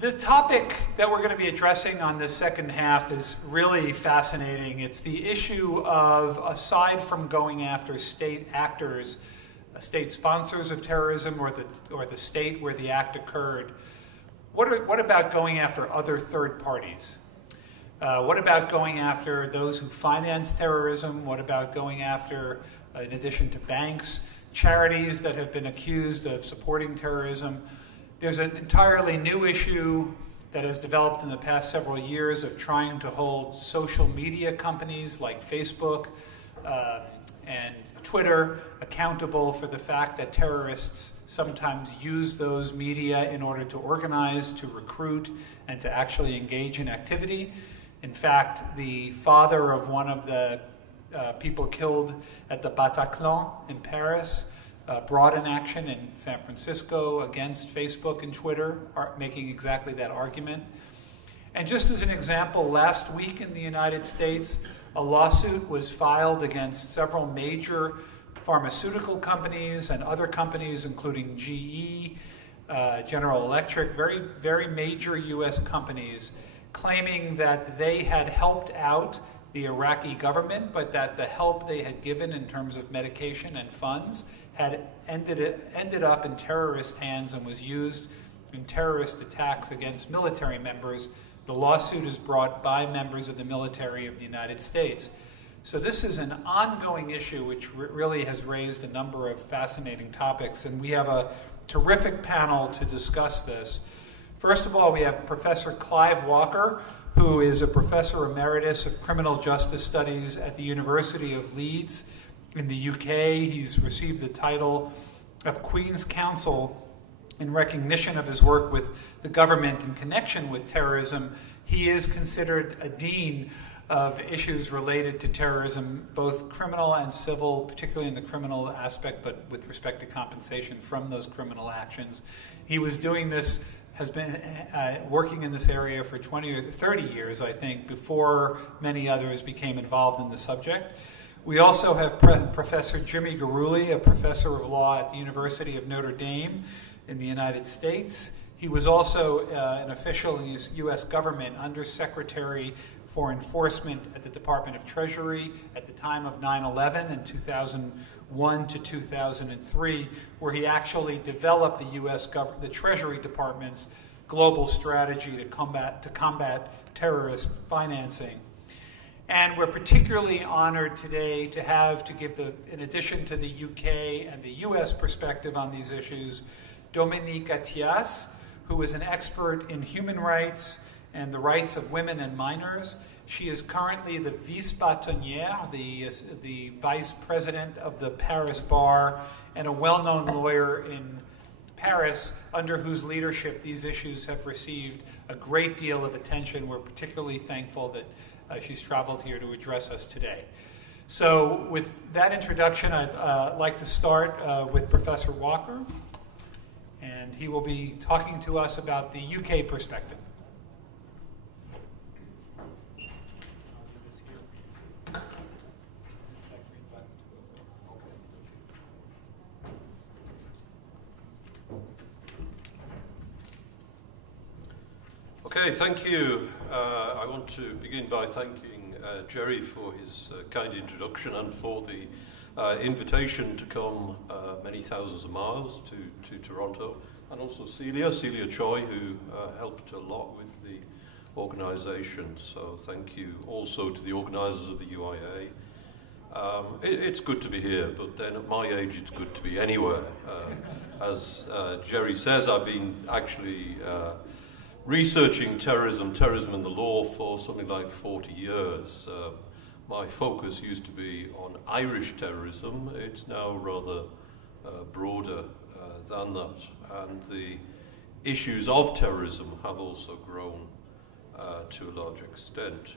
The topic that we're going to be addressing on this second half is really fascinating. It's the issue of, aside from going after state actors, state sponsors of terrorism, or the state where the act occurred, what about going after other third parties? What about going after those who finance terrorism? What about going after, in addition to banks, charities that have been accused of supporting terrorism? There's an entirely new issue that has developed in the past several years of trying to hold social media companies like Facebook and Twitter accountable for the fact that terrorists sometimes use those media in order to organize, to recruit, and to actually engage in activity. In fact, the father of one of the people killed at the Bataclan in Paris brought an action in San Francisco against Facebook and Twitter, making exactly that argument. And just as an example, last week in the United States, a lawsuit was filed against several major pharmaceutical companies and other companies, including GE, General Electric, very, very major US companies, claiming that they had helped out the Iraqi government, but that the help they had given in terms of medication and funds had ended up in terrorist hands and was used in terrorist attacks against military members. The lawsuit is brought by members of the military of the United States. So this is an ongoing issue which really has raised a number of fascinating topics, and we have a terrific panel to discuss this. First of all, we have Professor Clive Walker, who is a professor emeritus of criminal justice studies at the University of Leeds in the UK. He's received the title of Queen's Counsel in recognition of his work with the government in connection with terrorism. He is considered a dean of issues related to terrorism, both criminal and civil, particularly in the criminal aspect, but with respect to compensation from those criminal actions. He was doing this, has been working in this area for 20 or 30 years, I think, before many others became involved in the subject. We also have Professor Jimmy Guruli, a professor of law at the University of Notre Dame in the United States. He was also an official in the U.S. government, Undersecretary for Enforcement at the Department of Treasury at the time of 9/11 in 2001 to 2003, where he actually developed the Treasury Department's global strategy to combat terrorist financing. And we're particularly honored today to give in addition to the UK and the US perspective on these issues, Dominique Attias, who is an expert in human rights and the rights of women and minors. She is currently the vice-bâtonnière, the vice president of the Paris Bar, and a well-known lawyer in Paris, under whose leadership these issues have received a great deal of attention. We're particularly thankful that she's traveled here to address us today. So with that introduction, I'd like to start with Professor Walker, and he will be talking to us about the UK perspective. Okay, thank you. I want to begin by thanking Jerry for his kind introduction and for the invitation to come many thousands of miles to Toronto, and also Celia Choi, who helped a lot with the organisation. So thank you also to the organisers of the UIA. It's good to be here, but then at my age it's good to be anywhere. As Jerry says, I've been actually researching terrorism and the law for something like 40 years. My focus used to be on Irish terrorism. It's now rather broader than that. And the issues of terrorism have also grown to a large extent.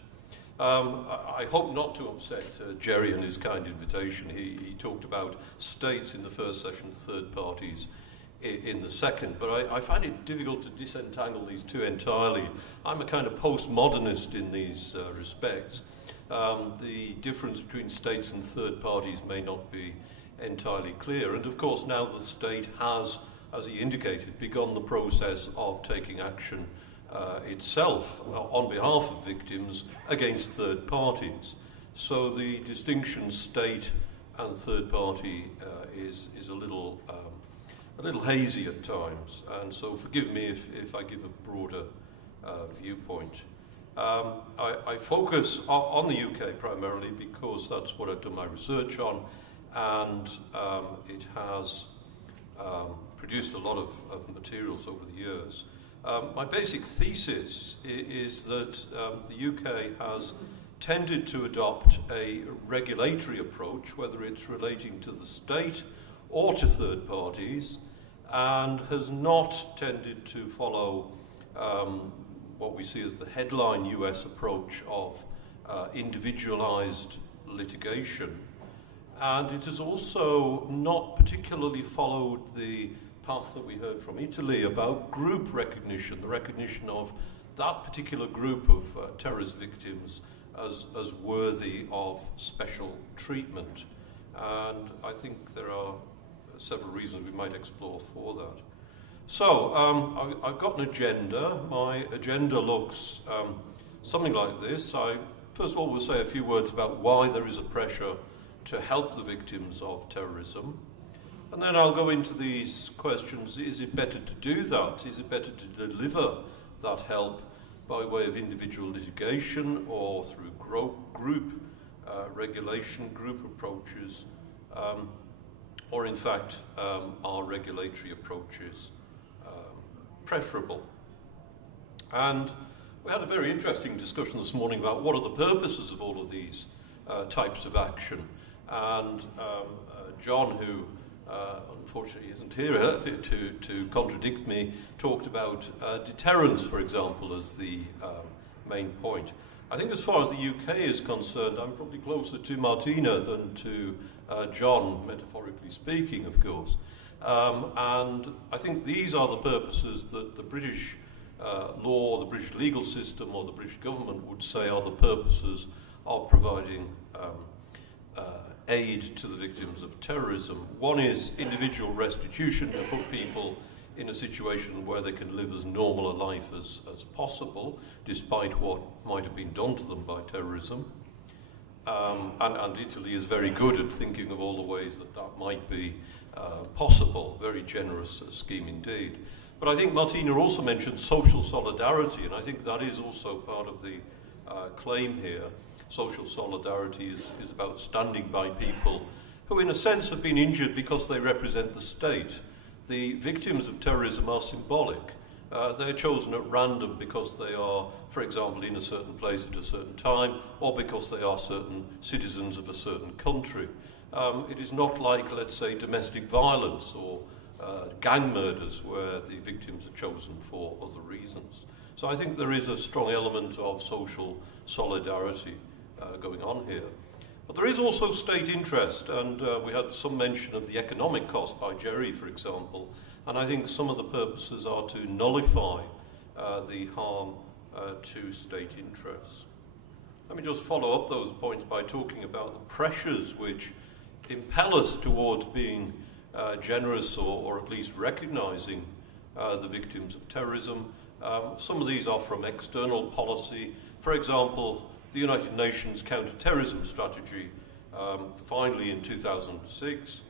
I hope not to upset Jerry and his kind invitation. He talked about states in the first session, third parties in the second, but I find it difficult to disentangle these two entirely. I'm a kind of postmodernist in these respects. The difference between states and third parties may not be entirely clear, and of course now the state has, as he indicated, begun the process of taking action itself on behalf of victims against third parties. So the distinction state and third party is a little hazy at times, and so forgive me if I give a broader viewpoint. I focus on the UK primarily because that's what I've done my research on, and it has produced a lot of materials over the years. My basic thesis is that the UK has tended to adopt a regulatory approach, whether it's relating to the state or to third parties, and has not tended to follow what we see as the headline US approach of individualized litigation. And it has also not particularly followed the path that we heard from Italy about group recognition, the recognition of that particular group of terrorist victims as worthy of special treatment. And I think there are several reasons we might explore for that. So, I've got an agenda. My agenda looks something like this. I first of all will say a few words about why there is a pressure to help the victims of terrorism. And then I'll go into these questions. Is it better to do that? Is it better to deliver that help by way of individual litigation or through group regulation, group approaches, or in fact, are regulatory approaches preferable? And we had a very interesting discussion this morning about what are the purposes of all of these types of action. And John, who unfortunately isn't here to contradict me, talked about deterrence, for example, as the main point. I think as far as the UK is concerned, I'm probably closer to Martina than to John, metaphorically speaking, of course. And I think these are the purposes that the British law, the British legal system, or the British government would say are the purposes of providing aid to the victims of terrorism. One is individual restitution, to put people in a situation where they can live as normal a life as possible, despite what might have been done to them by terrorism. And Italy is very good at thinking of all the ways that that might be possible. Very generous scheme indeed. But I think Martina also mentioned social solidarity, and I think that is also part of the claim here. Social solidarity is about standing by people who, in a sense, have been injured because they represent the state. The victims of terrorism are symbolic. They're chosen at random because they are, for example, in a certain place at a certain time, or because they are certain citizens of a certain country. It is not like, let's say, domestic violence or gang murders where the victims are chosen for other reasons. So I think there is a strong element of social solidarity going on here. But there is also state interest, and we had some mention of the economic cost by Jerry, for example, and I think some of the purposes are to nullify the harm to state interests. Let me just follow up those points by talking about the pressures which impel us towards being generous or at least recognizing the victims of terrorism. Some of these are from external policy. For example, the United Nations Counterterrorism Strategy, finally in 2006,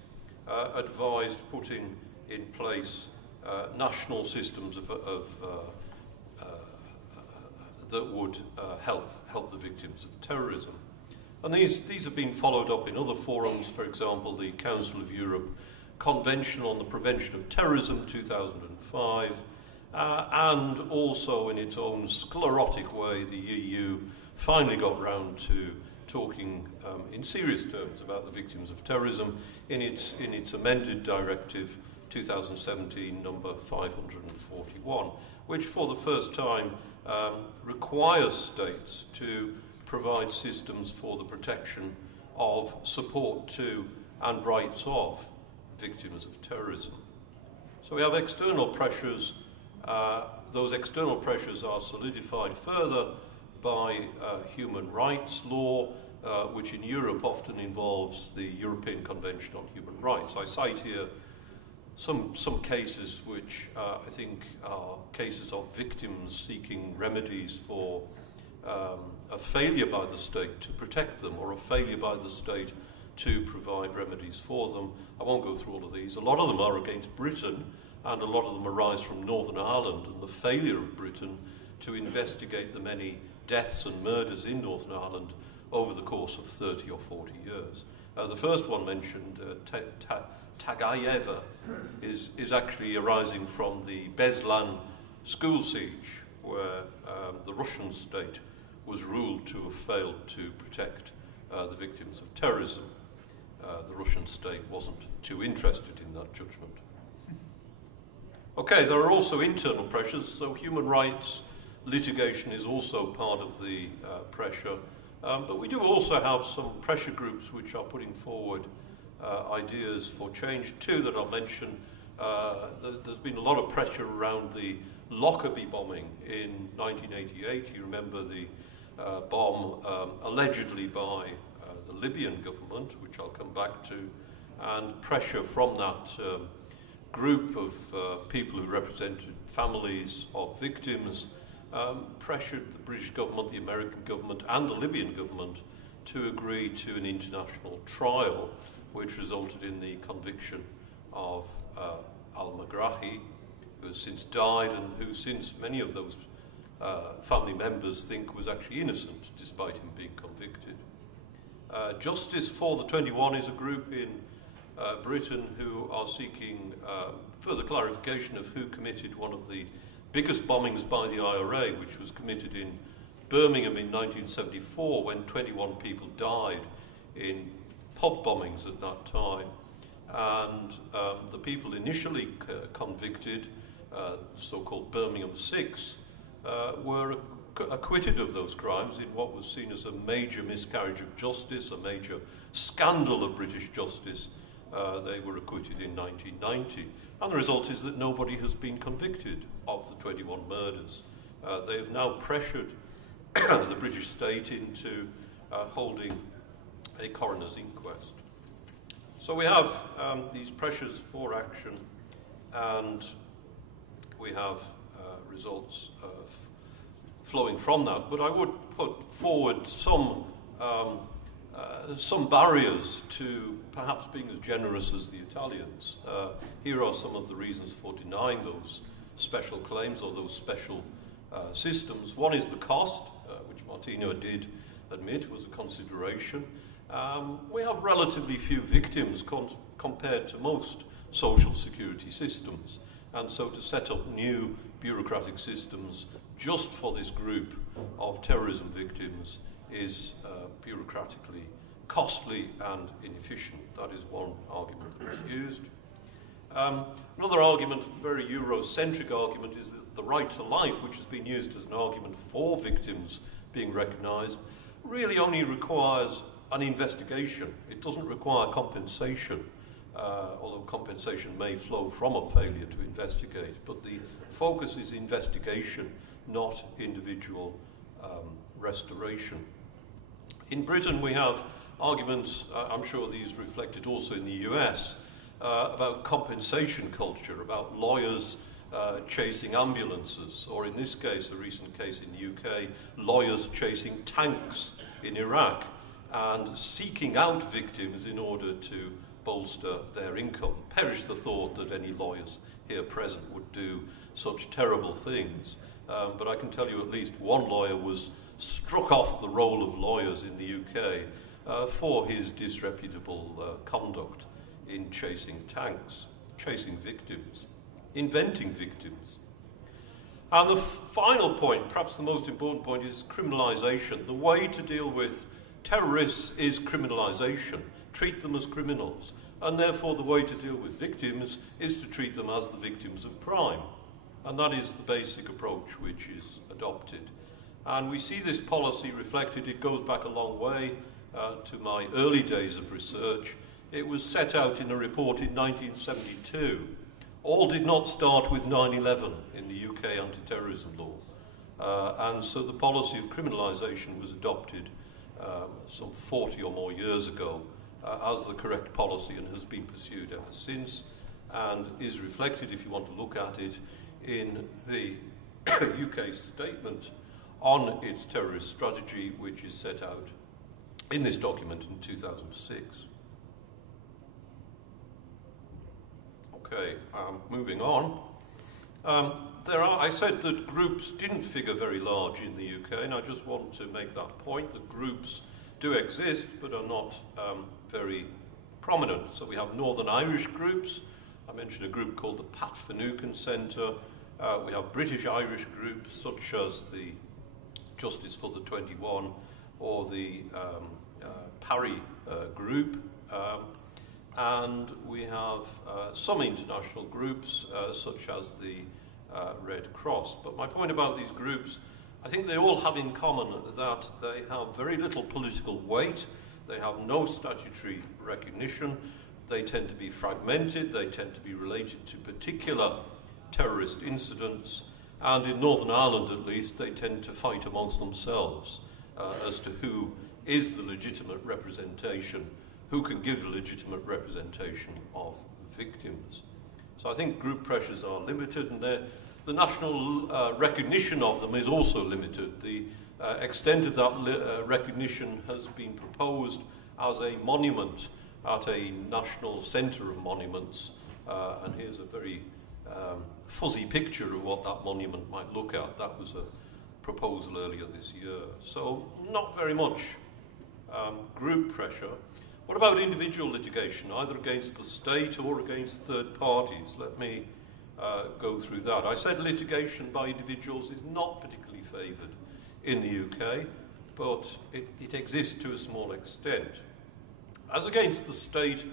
advised putting in place national systems that would help the victims of terrorism. And these have been followed up in other forums, for example, the Council of Europe Convention on the Prevention of Terrorism, 2005, and also in its own sclerotic way, the EU finally got round to talking in serious terms about the victims of terrorism in its amended directive 2017 number 541, which for the first time requires states to provide systems for the protection of, support to, and rights of victims of terrorism. So we have external pressures. Those external pressures are solidified further by human rights law, which in Europe often involves the European Convention on Human Rights. I cite here some cases which I think are cases of victims seeking remedies for a failure by the state to protect them, or a failure by the state to provide remedies for them. I won't go through all of these. A lot of them are against Britain, and a lot of them arise from Northern Ireland and the failure of Britain to investigate the many deaths and murders in Northern Ireland over the course of 30 or 40 years. The first one mentioned, Tagayeva, is actually arising from the Beslan school siege, where the Russian state was ruled to have failed to protect the victims of terrorism. The Russian state wasn't too interested in that judgment. Okay, there are also internal pressures, so human rights litigation is also part of the pressure. But we do also have some pressure groups which are putting forward ideas for change. Two that I'll mention. There's been a lot of pressure around the Lockerbie bombing in 1988. You remember the bomb allegedly by the Libyan government, which I'll come back to, and pressure from that group of people who represented families of victims pressured the British government, the American government, and the Libyan government to agree to an international trial, which resulted in the conviction of al-Megrahi, who has since died and who, since many of those family members think was actually innocent despite him being convicted. Justice for the 21 is a group in Britain who are seeking further clarification of who committed one of the biggest bombings by the IRA, which was committed in Birmingham in 1974, when 21 people died in pub bombings at that time. And the people initially convicted, so-called Birmingham Six, were acquitted of those crimes in what was seen as a major miscarriage of justice, a major scandal of British justice. They were acquitted in 1990. And the result is that nobody has been convicted of the 21 murders. They have now pressured the British state into holding a coroner's inquest. So we have these pressures for action, and we have results flowing from that. But I would put forward some barriers to perhaps being as generous as the Italians. Here are some of the reasons for denying those special claims or those special systems. One is the cost, which Martino did admit was a consideration. We have relatively few victims compared to most social security systems, and so to set up new bureaucratic systems just for this group of terrorism victims is bureaucratically costly and inefficient. That is one argument that was used. Another argument, a very Eurocentric argument, is that the right to life, which has been used as an argument for victims being recognised, really only requires an investigation. It doesn't require compensation, although compensation may flow from a failure to investigate. But the focus is investigation, not individual restoration. In Britain, we have arguments, I'm sure these reflected also in the US, about compensation culture, about lawyers chasing ambulances, or in this case, a recent case in the UK, lawyers chasing tanks in Iraq and seeking out victims in order to bolster their income. Perish the thought that any lawyers here present would do such terrible things. But I can tell you at least one lawyer was struck off the roll of lawyers in the UK for his disreputable conduct in chasing tanks, chasing victims, inventing victims. And the final point, perhaps the most important point, is criminalisation. The way to deal with terrorists is criminalisation. Treat them as criminals. And therefore the way to deal with victims is to treat them as the victims of crime. And that is the basic approach which is adopted. And we see this policy reflected. It goes back a long way to my early days of research. It was set out in a report in 1972. All did not start with 9/11 in the UK anti-terrorism law. And so the policy of criminalisation was adopted some 40 or more years ago as the correct policy and has been pursued ever since. and is reflected, if you want to look at it, in the UK statement on its terrorist strategy, which is set out in this document in 2006. Okay, moving on. I said that groups didn't figure very large in the UK, and I just want to make that point, that groups do exist, but are not very prominent. So we have Northern Irish groups. I mentioned a group called the Pat Finucane Centre. We have British Irish groups, such as the Justice for the 21 or the Parry group. And we have some international groups, such as the Red Cross. But my point about these groups, I think they all have in common that they have very little political weight, they have no statutory recognition, they tend to be fragmented, they tend to be related to particular terrorist incidents, and in Northern Ireland at least, they tend to fight amongst themselves as to who is the legitimate representation, who can give a legitimate representation of victims. So I think group pressures are limited, and the national recognition of them is also limited. The extent of that recognition has been proposed as a monument at a national centre of monuments, and here's a very fuzzy picture of what that monument might look at. That was a proposal earlier this year. So not very much group pressure. What about individual litigation, either against the state or against third parties? Let me go through that. I said litigation by individuals is not particularly favoured in the UK, but it exists to a small extent. As against the state,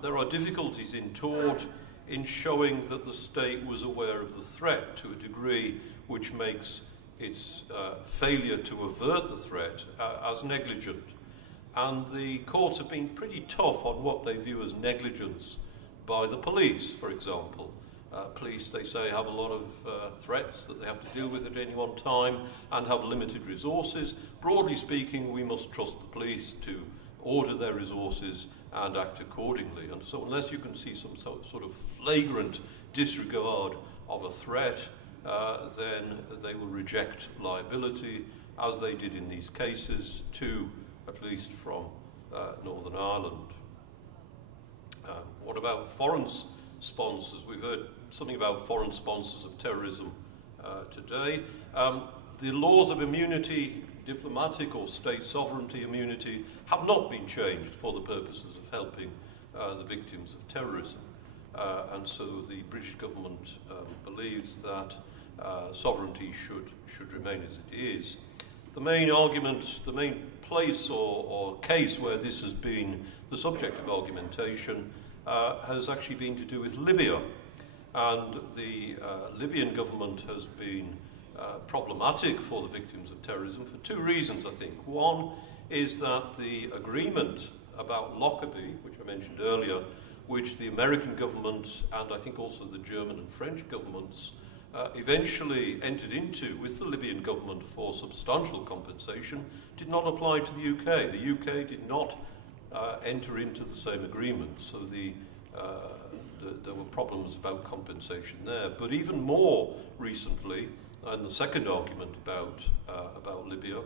there are difficulties in tort in showing that the state was aware of the threat to a degree which makes its failure to avert the threat as negligent. And the courts have been pretty tough on what they view as negligence by the police, for example. Police, they say, have a lot of threats that they have to deal with at any one time and have limited resources. Broadly speaking, we must trust the police to order their resources and act accordingly. And so unless you can see some sort of flagrant disregard of a threat, then they will reject liability, as they did in these cases, at least from Northern Ireland. What about foreign sponsors? We've heard something about foreign sponsors of terrorism today. The laws of immunity, diplomatic or state sovereignty immunity, have not been changed for the purposes of helping the victims of terrorism. And so the British government believes that sovereignty should remain as it is. The main argument, the main place or case where this has been the subject of argumentation has actually been to do with Libya. And the Libyan government has been problematic for the victims of terrorism for two reasons, I think. One is that the agreement about Lockerbie, which I mentioned earlier, which the American government and I think also the German and French governments eventually entered into with the Libyan government for substantial compensation, did not apply to the UK. The UK did not enter into the same agreement, so there were problems about compensation there. But even more recently, and the second argument about Libya,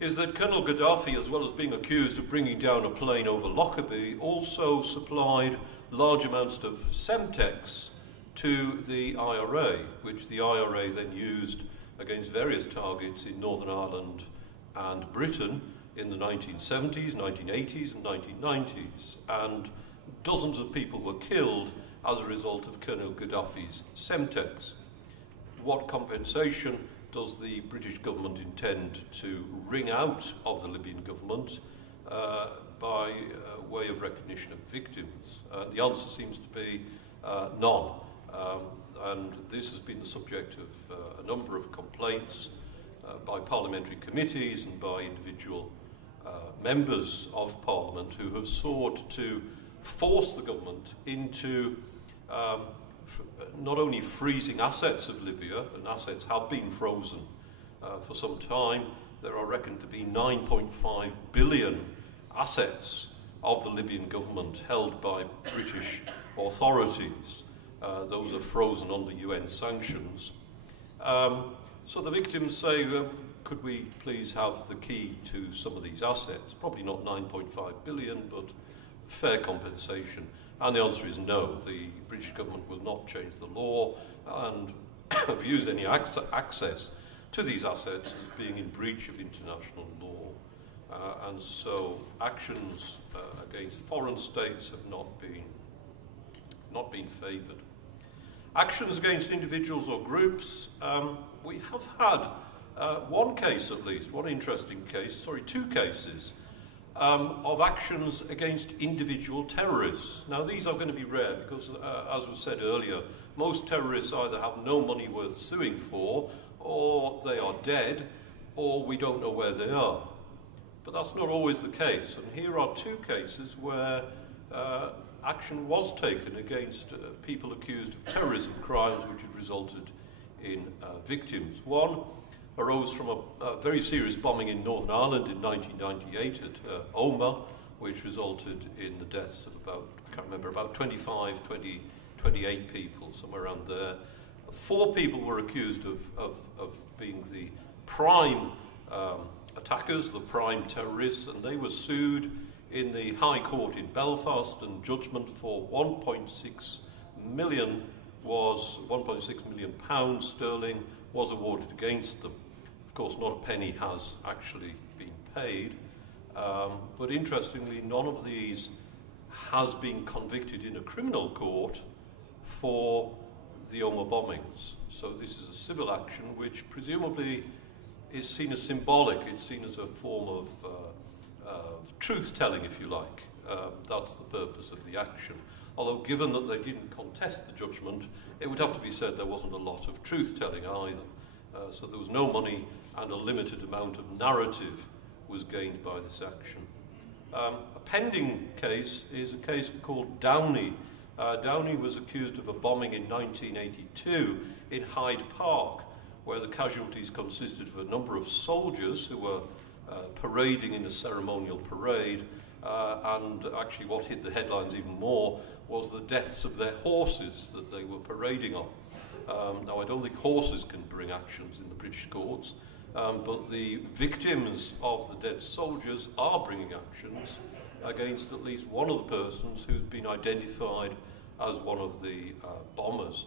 is that Colonel Gaddafi, as well as being accused of bringing down a plane over Lockerbie, also supplied large amounts of Semtex to the IRA, which the IRA then used against various targets in Northern Ireland and Britain in the 1970s, 1980s and 1990s. And dozens of people were killed as a result of Colonel Gaddafi's Semtex. What compensation does the British government intend to wring out of the Libyan government by way of recognition of victims? The answer seems to be none. And this has been the subject of a number of complaints by parliamentary committees and by individual members of Parliament who have sought to force the government into not only freezing assets of Libya, and assets have been frozen for some time. There are reckoned to be 9.5 billion assets of the Libyan government held by British authorities. Those are frozen under UN sanctions. So the victims say, could we please have the key to some of these assets? Probably not 9.5 billion, but fair compensation. And the answer is no. The British government will not change the law and views any access to these assets as being in breach of international law. And so actions against foreign states have not been favoured. Actions against individuals or groups, we have had one case at least, one interesting case, sorry, two cases of actions against individual terrorists. Now these are going to be rare because, as was said earlier, most terrorists either have no money worth suing for, or they are dead, or we don't know where they are. But that's not always the case, and here are two cases where action was taken against people accused of terrorism crimes which had resulted in victims. One arose from a very serious bombing in Northern Ireland in 1998 at Omagh, which resulted in the deaths of about 25, 28 people, somewhere around there. 4 people were accused of being the prime attackers, the prime terrorists, and they were sued in the High Court in Belfast, and judgment for 1.6 million pounds sterling was awarded against them. Of course, not a penny has actually been paid, but interestingly, none of these has been convicted in a criminal court for the Omagh bombings. So this is a civil action which presumably is seen as symbolic. It's seen as a form of truth-telling, if you like. That's the purpose of the action. Although given that they didn't contest the judgment, it would have to be said there wasn't a lot of truth-telling either. So there was no money and a limited amount of narrative was gained by this action. A pending case is a case called Downey. Downey was accused of a bombing in 1982 in Hyde Park, where the casualties consisted of a number of soldiers who were parading in a ceremonial parade, and actually what hit the headlines even more was the deaths of their horses that they were parading on. Now, I don't think horses can bring actions in the British courts, but the victims of the dead soldiers are bringing actions against at least one of the persons who's been identified as one of the bombers.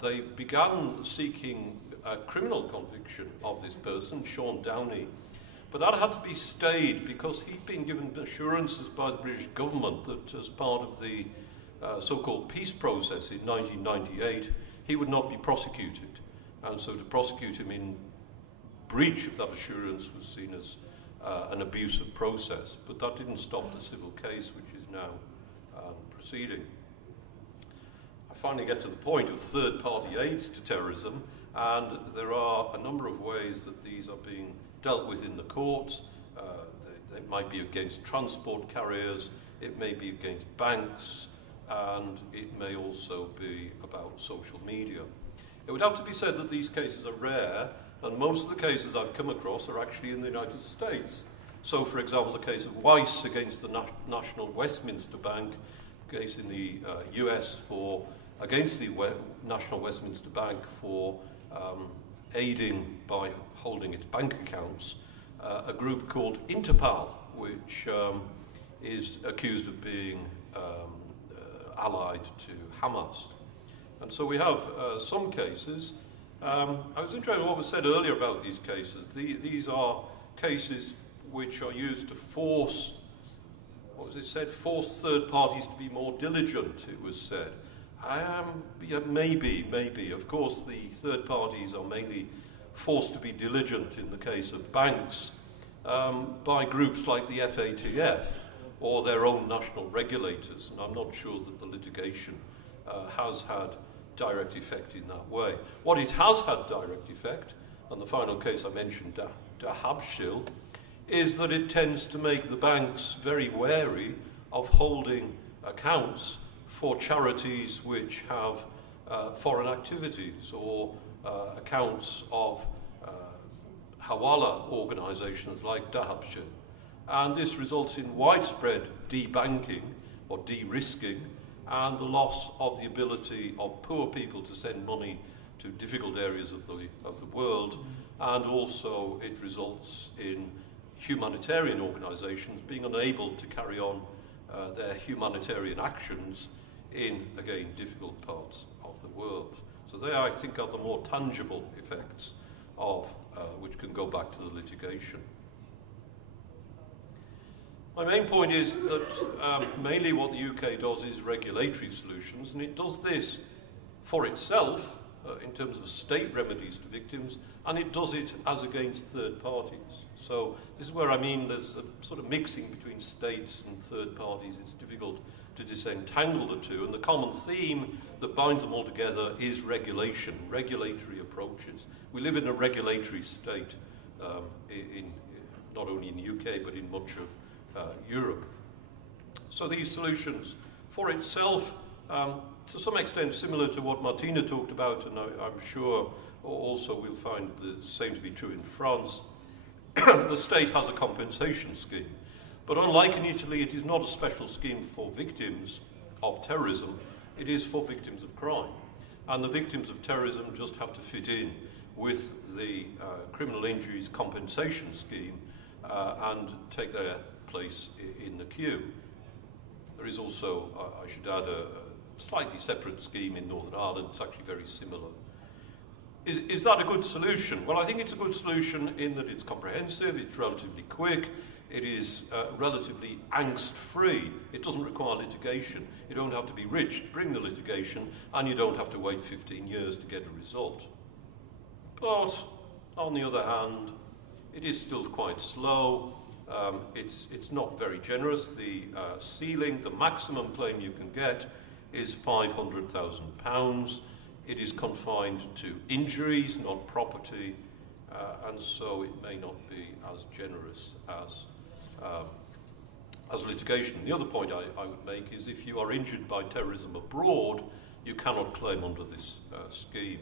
They began seeking a criminal conviction of this person, Sean Downey, but that had to be stayed because he'd been given assurances by the British government that as part of the so-called peace process in 1998, he would not be prosecuted. And so to prosecute him in breach of that assurance was seen as an abusive process. But that didn't stop the civil case, which is now proceeding. I finally get to the point of third-party aids to terrorism, and there are a number of ways that these are being dealt with in the courts. They might be against transport carriers, it may be against banks, and it may also be about social media. It would have to be said that these cases are rare, and most of the cases I've come across are actually in the United States. So, for example, the case of Weiss against the National Westminster Bank, case in the US against the National Westminster Bank for aiding by holding its bank accounts, a group called Interpol, which is accused of being allied to Hamas. And so we have some cases. I was interested in what was said earlier about these cases. These are cases which are used to force, what was it said, force third parties to be more diligent, it was said. Yeah, maybe. Of course, the third parties are mainly forced to be diligent in the case of banks by groups like the FATF or their own national regulators, and I'm not sure that the litigation has had direct effect in that way. What it has had direct effect, and the final case I mentioned, Dahabshil, is that it tends to make the banks very wary of holding accounts for charities which have foreign activities or accounts of Hawala organisations like Dahabshil. And this results in widespread debanking or de-risking and the loss of the ability of poor people to send money to difficult areas of the world, and also it results in humanitarian organisations being unable to carry on their humanitarian actions in, again, difficult parts of the world. So they, I think, are the more tangible effects of which can go back to the litigation. My main point is that mainly what the UK does is regulatory solutions, and it does this for itself in terms of state remedies to victims, and it does it as against third parties. So this is where I mean there's a sort of mixing between states and third parties. It's difficult to disentangle the two, and the common theme that binds them all together is regulation, regulatory approaches. We live in a regulatory state, not only in the UK, but in much of Europe. So these solutions for itself, to some extent similar to what Martina talked about, and I'm sure also we'll find the same to be true in France, the state has a compensation scheme. But unlike in Italy, it is not a special scheme for victims of terrorism, it is for victims of crime. And the victims of terrorism just have to fit in with the criminal injuries compensation scheme and take their place in the queue. There is also, I should add, a slightly separate scheme in Northern Ireland. It's actually very similar. Is that a good solution? Well, I think it's a good solution in that it's comprehensive, it's relatively quick, it is relatively angst-free. It doesn't require litigation. You don't have to be rich to bring the litigation, and you don't have to wait 15 years to get a result. But, on the other hand, it is still quite slow. It's not very generous. The ceiling, the maximum claim you can get is £500,000. It is confined to injuries, not property, and so it may not be as generous as litigation. And the other point I would make is if you are injured by terrorism abroad, you cannot claim under this scheme.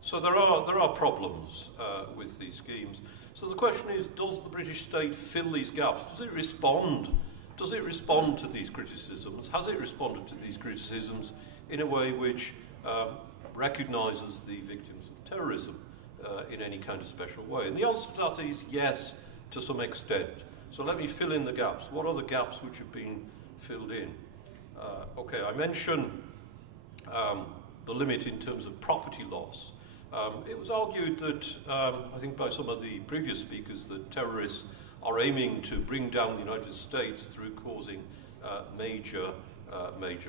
So there are problems with these schemes. So the question is, does the British state fill these gaps? Does it respond? Does it respond to these criticisms? Has it responded to these criticisms in a way which recognises the victims of terrorism in any kind of special way? And the answer to that is yes, to some extent. So let me fill in the gaps. What are the gaps which have been filled in? Okay, I mentioned the limit in terms of property loss. It was argued that, I think by some of the previous speakers, that terrorists are aiming to bring down the United States through causing major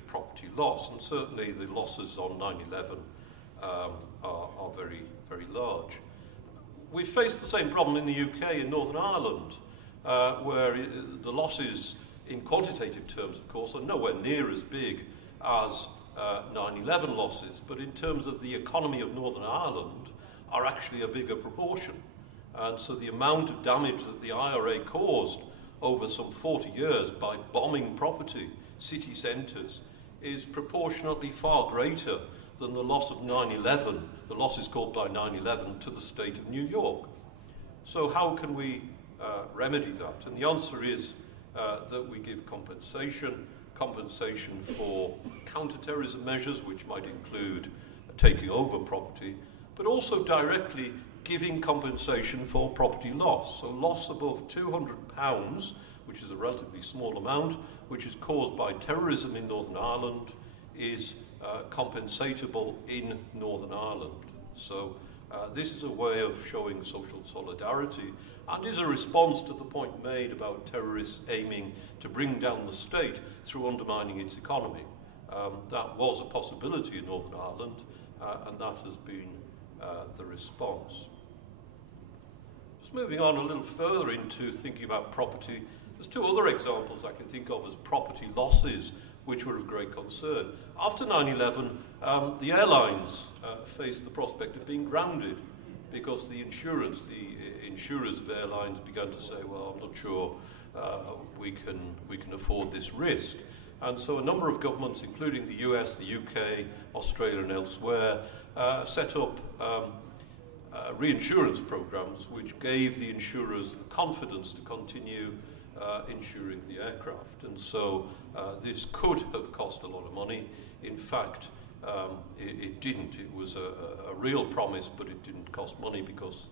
property loss. And certainly the losses on 9/11 are very, very large. We face the same problem in the UK and Northern Ireland, where the losses in quantitative terms, of course, are nowhere near as big as 9/11 losses, but in terms of the economy of Northern Ireland are actually a bigger proportion. And so the amount of damage that the IRA caused over some 40 years by bombing property, city centres, is proportionately far greater than the loss of 9/11, the losses caused by 9/11 to the state of New York. So how can we remedy that? And the answer is that we give compensation for counter-terrorism measures, which might include taking over property, but also directly giving compensation for property loss. So loss above £200, which is a relatively small amount, which is caused by terrorism in Northern Ireland, is compensatable in Northern Ireland. So this is a way of showing social solidarity and is a response to the point made about terrorists aiming to bring down the state through undermining its economy. That was a possibility in Northern Ireland, and that has been the response. Just moving on a little further into thinking about property, there's two other examples I can think of as property losses which were of great concern. After 9/11, the airlines faced the prospect of being grounded because the insurers of airlines began to say, well, I'm not sure we can afford this risk. And so a number of governments, including the US, the UK, Australia and elsewhere, set up reinsurance programs which gave the insurers the confidence to continue insuring the aircraft. And so This could have cost a lot of money. In fact, it didn't. It was a real promise, but it didn't cost money because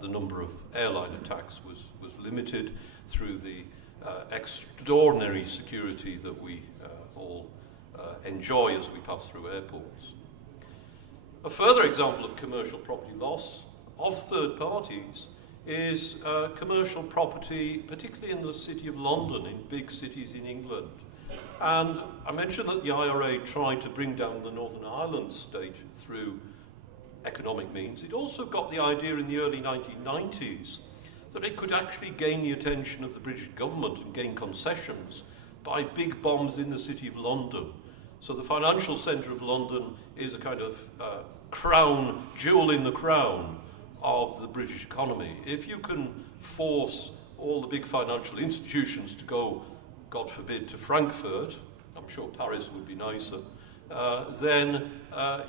the number of airline attacks was limited through the extraordinary security that we all enjoy as we pass through airports. A further example of commercial property loss of third parties is commercial property, particularly in the City of London, in big cities in England. And I mentioned that the IRA tried to bring down the Northern Ireland state through economic means. It also got the idea in the early 1990s that it could actually gain the attention of the British government and gain concessions by big bombs in the City of London. So the financial centre of London is a kind of crown, jewel in the crown of the British economy. If you can force all the big financial institutions to go, God forbid, to Frankfurt, I'm sure Paris would be nicer, then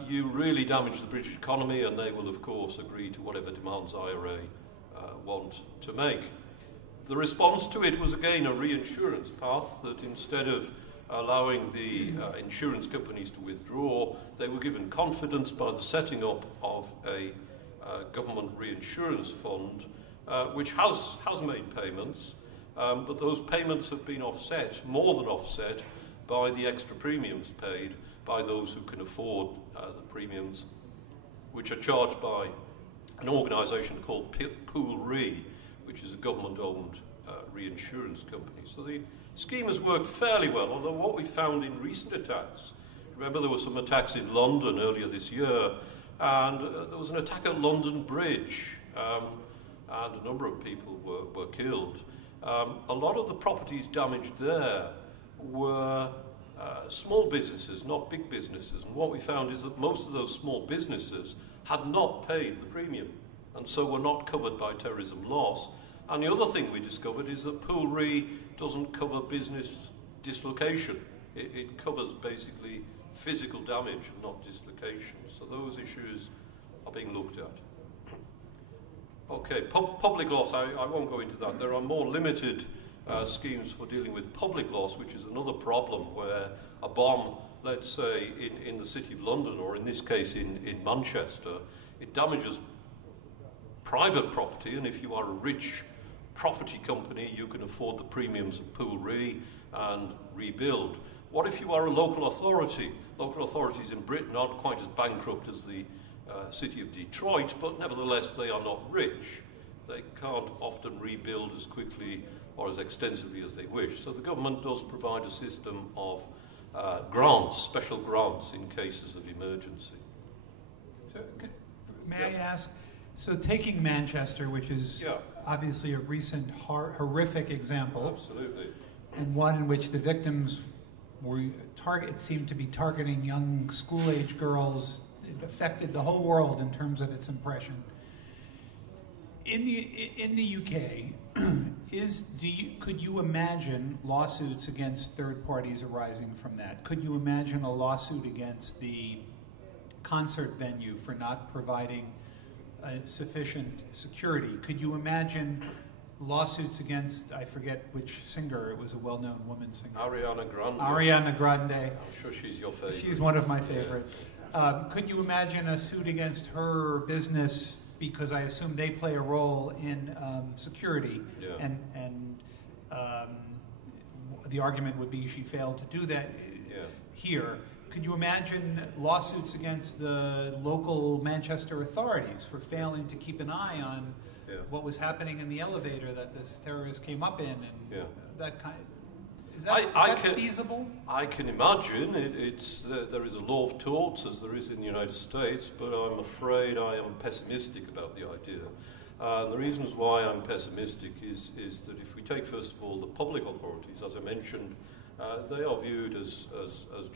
you really damage the British economy, and they will, of course, agree to whatever demands IRA want to make. The response to it was, again, a reinsurance path that instead of allowing the insurance companies to withdraw, they were given confidence by the setting up of a government reinsurance fund, which has made payments, but those payments have been offset, more than offset, by the extra premiums paid by those who can afford the premiums, which are charged by an organisation called Pool Re, which is a government-owned reinsurance company. So the scheme has worked fairly well, although what we found in recent attacks, remember there were some attacks in London earlier this year, and there was an attack at London Bridge, and a number of people were killed. A lot of the properties damaged there were small businesses, not big businesses, and what we found is that most of those small businesses had not paid the premium, and so were not covered by terrorism loss. And the other thing we discovered is that Pool Re doesn't cover business dislocation. It covers basically physical damage and not dislocation. So those issues are being looked at. Okay, public loss, I won't go into that. There are more limited schemes for dealing with public loss, which is another problem where a bomb, let's say, in the City of London, or in this case in Manchester, it damages private property, and if you are a rich property company, you can afford the premiums of Pool Re and rebuild. What if you are a local authority? Local authorities in Britain aren't quite as bankrupt as the city of Detroit, but nevertheless they are not rich. They can't often rebuild as quickly or as extensively as they wish. So the government does provide a system of grants, special grants in cases of emergency. So may I ask, so taking Manchester, which is obviously a recent horrific example, absolutely, and one in which the victims were seemed to be targeting young school-age girls. It affected the whole world in terms of its impression. In the UK, could you imagine lawsuits against third parties arising from that? Could you imagine a lawsuit against the concert venue for not providing sufficient security? Could you imagine lawsuits against, I forget which singer, it was a well-known woman singer. Ariana Grande. Ariana Grande. I'm sure she's your favorite. She's one of my favorites. Could you imagine a suit against her business, because I assume they play a role in security, and the argument would be she failed to do that here. Could you imagine lawsuits against the local Manchester authorities for failing to keep an eye on what was happening in the elevator that this terrorist came up in, and that kind of... Is that feasible? I can imagine. There is a law of torts, as there is in the United States, but I'm afraid I am pessimistic about the idea. And the reasons why I'm pessimistic is that if we take, first of all, the public authorities, as I mentioned, they are viewed as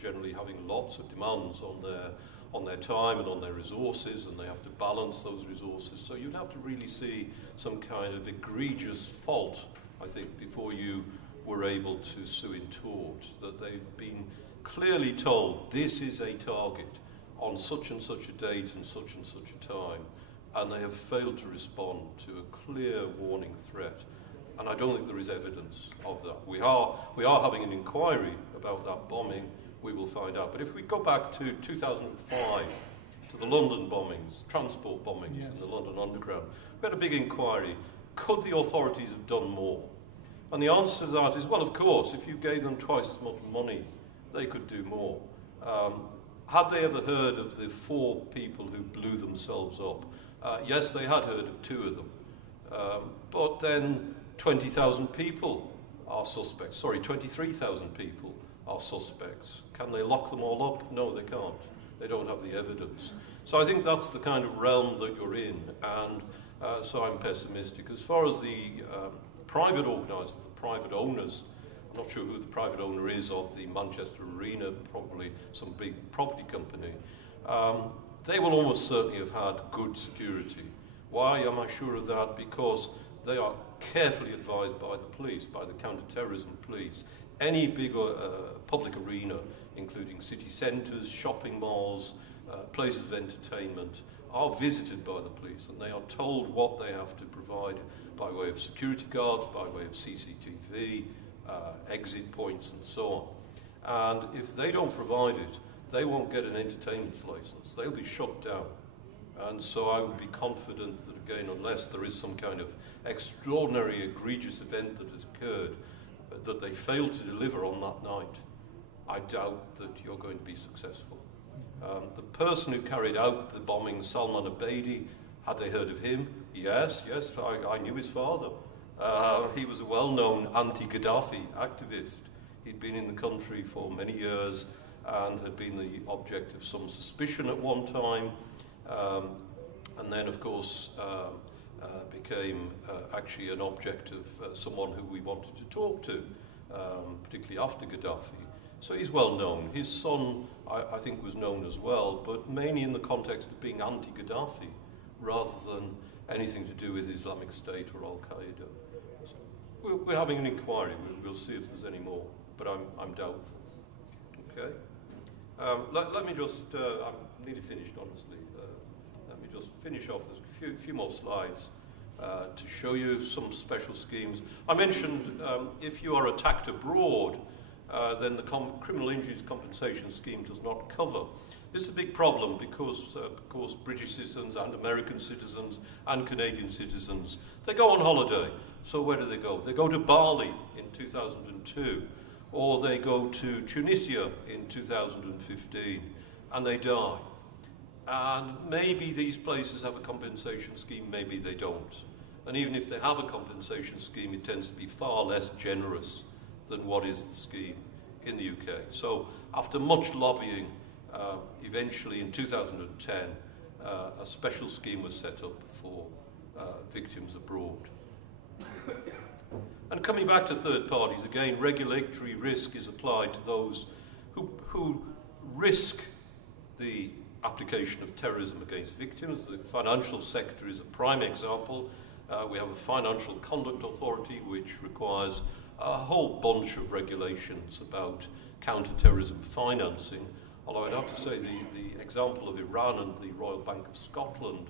generally having lots of demands on their time and on their resources, and they have to balance those resources. So you'd have to really see some kind of egregious fault, I think, before you were able to sue in tort, that they've been clearly told this is a target on such and such a date and such a time, and they have failed to respond to a clear warning threat. And I don't think there is evidence of that. We are having an inquiry about that bombing. We will find out. But if we go back to 2005, to the London bombings, transport bombings in the London Underground, we had a big inquiry. Could the authorities have done more? And the answer to that is, well, of course, if you gave them twice as much money, they could do more. Had they ever heard of the 4 people who blew themselves up? Yes, they had heard of 2 of them. But then 20,000 people are suspects. Sorry, 23,000 people are suspects. Can they lock them all up? No, they can't. They don't have the evidence. So I think that's the kind of realm that you're in, and so I'm pessimistic. As far as the private organisers, the private owners, I'm not sure who the private owner is of the Manchester Arena, probably some big property company. They will almost certainly have had good security. Why am I sure of that? Because they are carefully advised by the police, by the counter-terrorism police. Any big public arena, including city centres, shopping malls, places of entertainment, are visited by the police, and they are told what they have to provide by way of security guards, by way of CCTV, exit points and so on. And if they don't provide it, they won't get an entertainment licence. They'll be shut down. And so I would be confident that, again, unless there is some kind of extraordinary, egregious event that has occurred, that they failed to deliver on that night, I doubt that you're going to be successful. The person who carried out the bombing, Salman Abedi, had they heard of him? Yes, I knew his father. He was a well-known anti-Gaddafi activist. He'd been in the country for many years and had been the object of some suspicion at one time, and then, of course, became actually an object of someone who we wanted to talk to, particularly after Gaddafi. So he's well known. His son, I think, was known as well, but mainly in the context of being anti-Gaddafi, rather than anything to do with Islamic State or Al-Qaeda. So we're having an inquiry. We'll see if there's any more, but I'm doubtful. Okay. Let me just, I'm nearly finished, honestly. Let me just finish off. There's a few more slides to show you some special schemes. I mentioned if you are attacked abroad, then the criminal injuries compensation scheme does not cover. This is a big problem because, of course, British citizens and American citizens and Canadian citizens, they go on holiday. So where do they go? They go to Bali in 2002, or they go to Tunisia in 2015, and they die. And maybe these places have a compensation scheme, maybe they don't. And even if they have a compensation scheme, it tends to be far less generous than what is the scheme in the UK. So after much lobbying, eventually in 2010, a special scheme was set up for victims abroad. And coming back to third parties, again, regulatory risk is applied to those who risk the application of terrorism against victims. The financial sector is a prime example. We have a financial conduct authority which requires a whole bunch of regulations about counter-terrorism financing. Although I'd have to say the example of Iran and the Royal Bank of Scotland,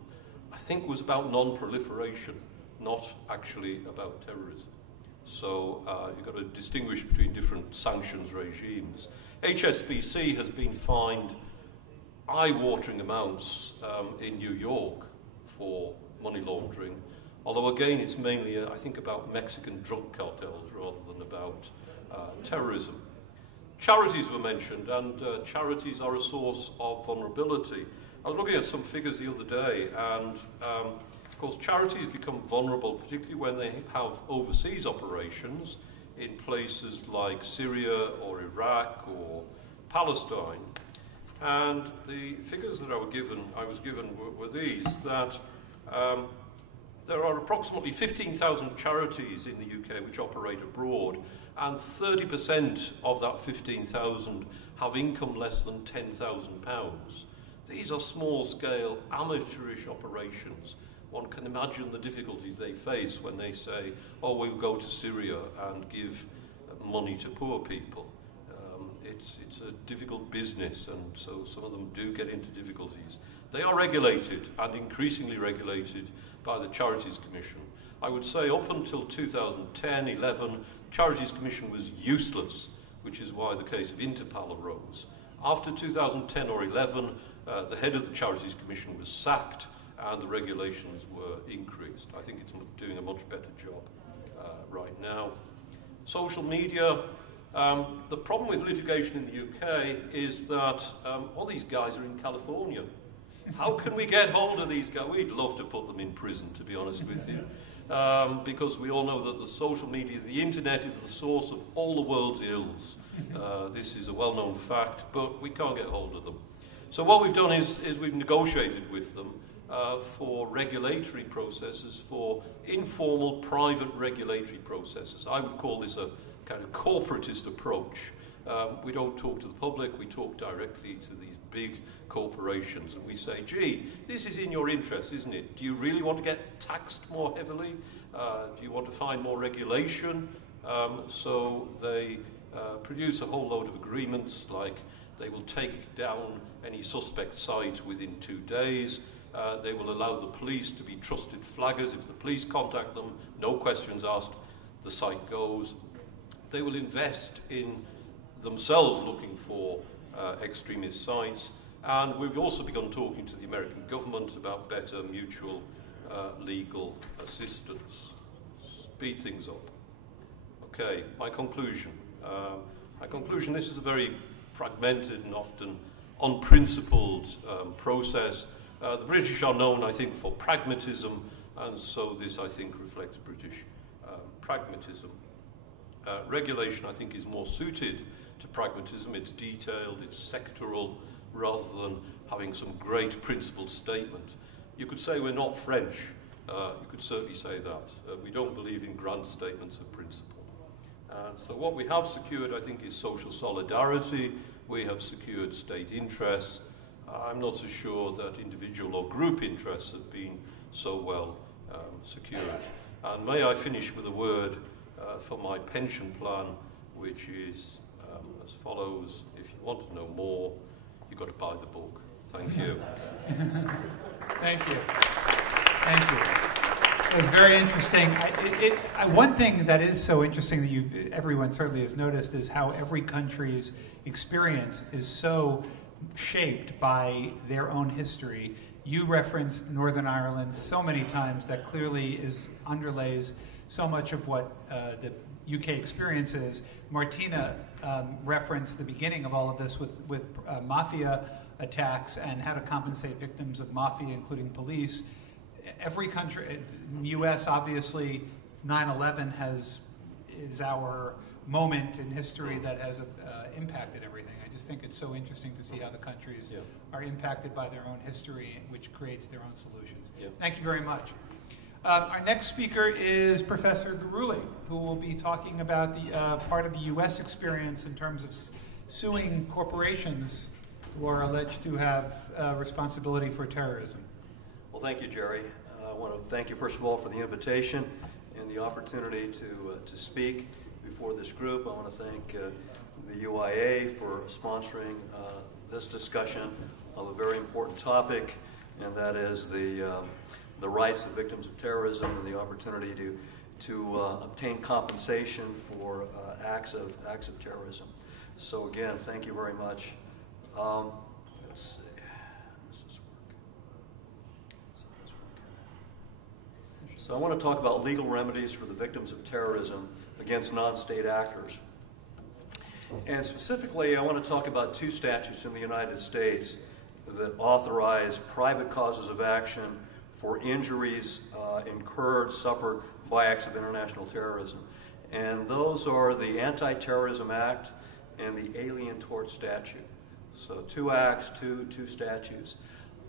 I think, was about non-proliferation, not actually about terrorism. So you've got to distinguish between different sanctions regimes. HSBC has been fined eye-watering amounts in New York for money laundering, although again it's mainly, I think, about Mexican drug cartels rather than about terrorism. Charities were mentioned, and charities are a source of vulnerability. I was looking at some figures the other day, and of course charities become vulnerable, particularly when they have overseas operations in places like Syria or Iraq or Palestine. And the figures that I was given were these, that there are approximately 15,000 charities in the UK which operate abroad, and 30% of that 15,000 have income less than £10,000. These are small-scale, amateurish operations. One can imagine the difficulties they face when they say, oh, we'll go to Syria and give money to poor people. It's a difficult business, and so some of them do get into difficulties. They are regulated, and increasingly regulated, by the Charities Commission. I would say up until 2010-11, Charities Commission was useless, which is why the case of Interpal arose. After 2010 or 11, the head of the Charities Commission was sacked and the regulations were increased. I think it's doing a much better job right now. Social media, the problem with litigation in the UK is that all these guys are in California. How can we get hold of these guys? We'd love to put them in prison, to be honest with you, because we all know that the social media, the internet is the source of all the world's ills. This is a well-known fact, but we can't get hold of them. So what we've done is we've negotiated with them for regulatory processes, for informal private regulatory processes. I would call this a kind of corporatist approach. We don't talk to the public, we talk directly to these big corporations, and we say, gee, this is in your interest, isn't it? Do you really want to get taxed more heavily? Do you want to find more regulation? So they produce a whole load of agreements, like they will take down any suspect site within 2 days. They will allow the police to be trusted flaggers. If the police contact them, no questions asked, the site goes. They will invest in themselves looking for extremist sites. And we've also begun talking to the American government about better mutual legal assistance. Speed things up. Okay, my conclusion. This is a very fragmented and often unprincipled process. The British are known, I think, for pragmatism, and so this, I think, reflects British pragmatism. Regulation, I think, is more suited to pragmatism. It's detailed, it's sectoral, rather than having some great principled statement. You could say we're not French. You could certainly say that. We don't believe in grand statements of principle. So what we have secured, I think, is social solidarity. We have secured state interests. I'm not so sure that individual or group interests have been so well secured. And may I finish with a word for my pension plan, which is as follows. If you want to know more, you've got to buy the book. Thank you. Thank you. Thank you. It was very interesting. One thing that is so interesting that everyone certainly has noticed is how every country's experience is so shaped by their own history. You referenced Northern Ireland so many times that clearly underlays so much of what the UK experience is. Martina referenced the beginning of all of this with mafia attacks and how to compensate victims of mafia, including police. Every country, in the US, obviously, 9/11 is our moment in history that has impacted everything. I just think it's so interesting to see how the countries are impacted by their own history, which creates their own solutions. Yeah. Thank you very much. Our next speaker is Professor Guruli, who will be talking about the part of the U.S. experience in terms of suing corporations who are alleged to have responsibility for terrorism. Well, thank you, Jerry. I want to thank you, first of all, for the invitation and the opportunity to speak before this group. I want to thank the UIA for sponsoring this discussion of a very important topic, and that is the rights of victims of terrorism and the opportunity to obtain compensation for acts of terrorism. So again, thank you very much. Let's see. Does this work? So I want to talk about legal remedies for the victims of terrorism against non-state actors. And specifically, I want to talk about two statutes in the United States that authorize private causes of action for injuries suffered by acts of international terrorism. And those are the Antiterrorism Act and the Alien Tort Statute. So two acts, two statutes.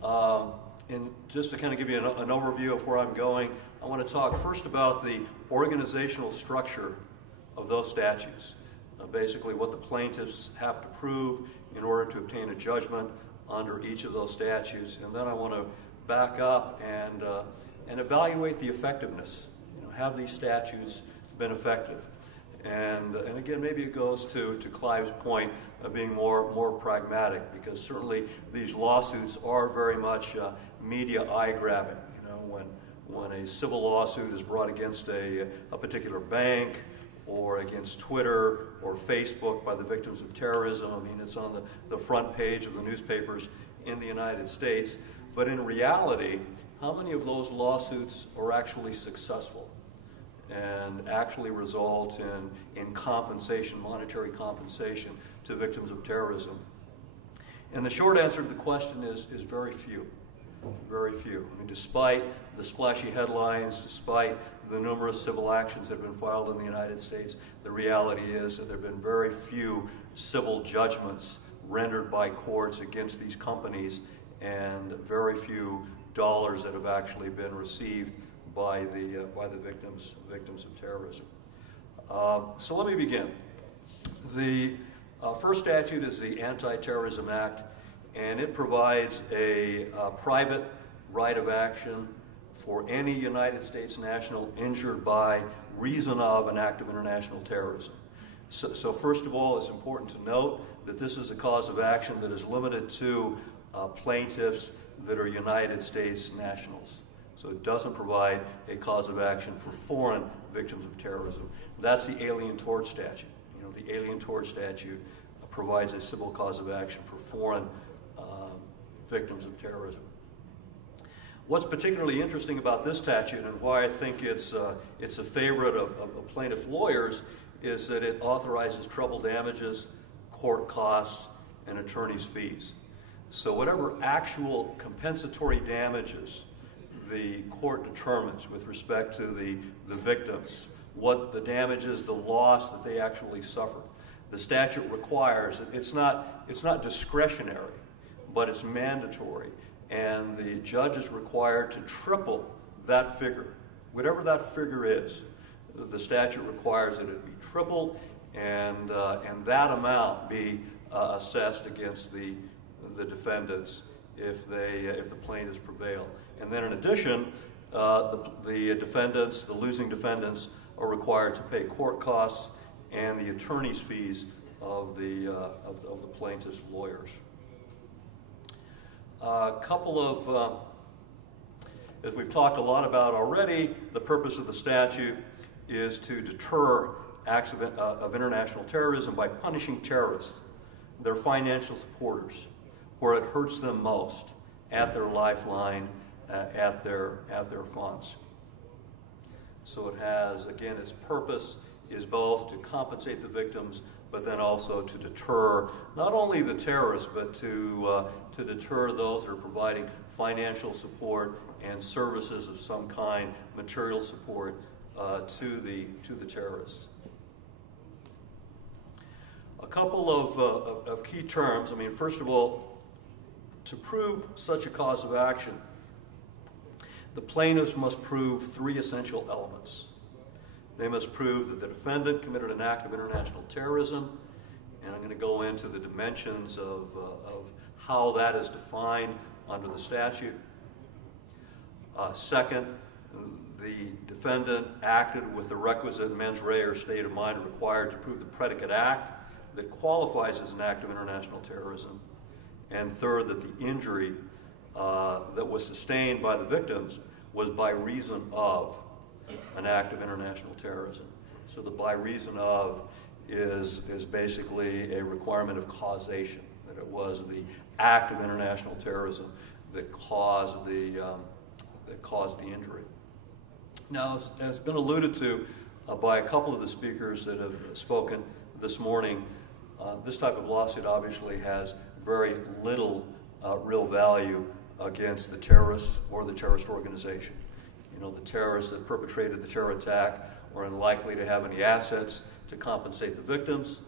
And just to kind of give you an overview of where I'm going, I want to talk first about the organizational structure of those statutes. Basically what the plaintiffs have to prove in order to obtain a judgment under each of those statutes. And then I want to back up and evaluate the effectiveness. Have these statutes been effective? And again, maybe it goes to Clive's point of being more pragmatic, because certainly these lawsuits are very much media eye-grabbing. when a civil lawsuit is brought against a particular bank or against Twitter or Facebook by the victims of terrorism. I mean, it's on the front page of the newspapers in the United States. But in reality, how many of those lawsuits are actually successful and actually result in compensation, monetary compensation to victims of terrorism? And the short answer to the question is very few. Very few. I mean, despite the splashy headlines, despite the numerous civil actions that have been filed in the United States, the reality is that there have been very few civil judgments rendered by courts against these companies, and very few dollars that have actually been received by the victims of terrorism. So let me begin. The first statute is the Antiterrorism Act, and it provides a private right of action for any United States national injured by reason of an act of international terrorism. So first of all, it's important to note that this is a cause of action that is limited to plaintiffs that are United States nationals. So it doesn't provide a cause of action for foreign victims of terrorism. That's the Alien Tort Statute. You know, the Alien Tort Statute provides a civil cause of action for foreign victims of terrorism. What's particularly interesting about this statute, and why I think it's a favorite of plaintiff lawyers, is that it authorizes treble damages, court costs, and attorney's fees. So whatever actual compensatory damages the court determines with respect to the victims, what the damages, the loss that they actually suffered, the statute requires, it's not discretionary, but it's mandatory. And the judge is required to triple that figure. Whatever that figure is, the statute requires that it be tripled, and that amount be assessed against the defendants if the plaintiffs prevail. And then in addition, the defendants, the losing defendants, are required to pay court costs and the attorney's fees of the plaintiff's lawyers. A couple of, as we've talked a lot about already, the purpose of the statute is to deter acts of international terrorism by punishing terrorists, their financial supporters, where it hurts them most, at their lifeline, at their funds. So it has, again, its purpose is both to compensate the victims, but then also to deter not only the terrorists, but to deter those that are providing financial support and services of some kind, material support to the terrorists. A couple of key terms. I mean, first of all, to prove such a cause of action, the plaintiffs must prove three essential elements. They must prove that the defendant committed an act of international terrorism, and I'm going to go into the dimensions of how that is defined under the statute. Second, the defendant acted with the requisite mens rea or state of mind required to prove the predicate act that qualifies as an act of international terrorism. And third, that the injury that was sustained by the victims was by reason of an act of international terrorism. So the by reason of is basically a requirement of causation, that it was the act of international terrorism that caused the injury. Now, as has been alluded to by a couple of the speakers that have spoken this morning, this type of lawsuit obviously has very little real value against the terrorists or the terrorist organization. You know, the terrorists that perpetrated the terror attack are unlikely to have any assets to compensate the victims,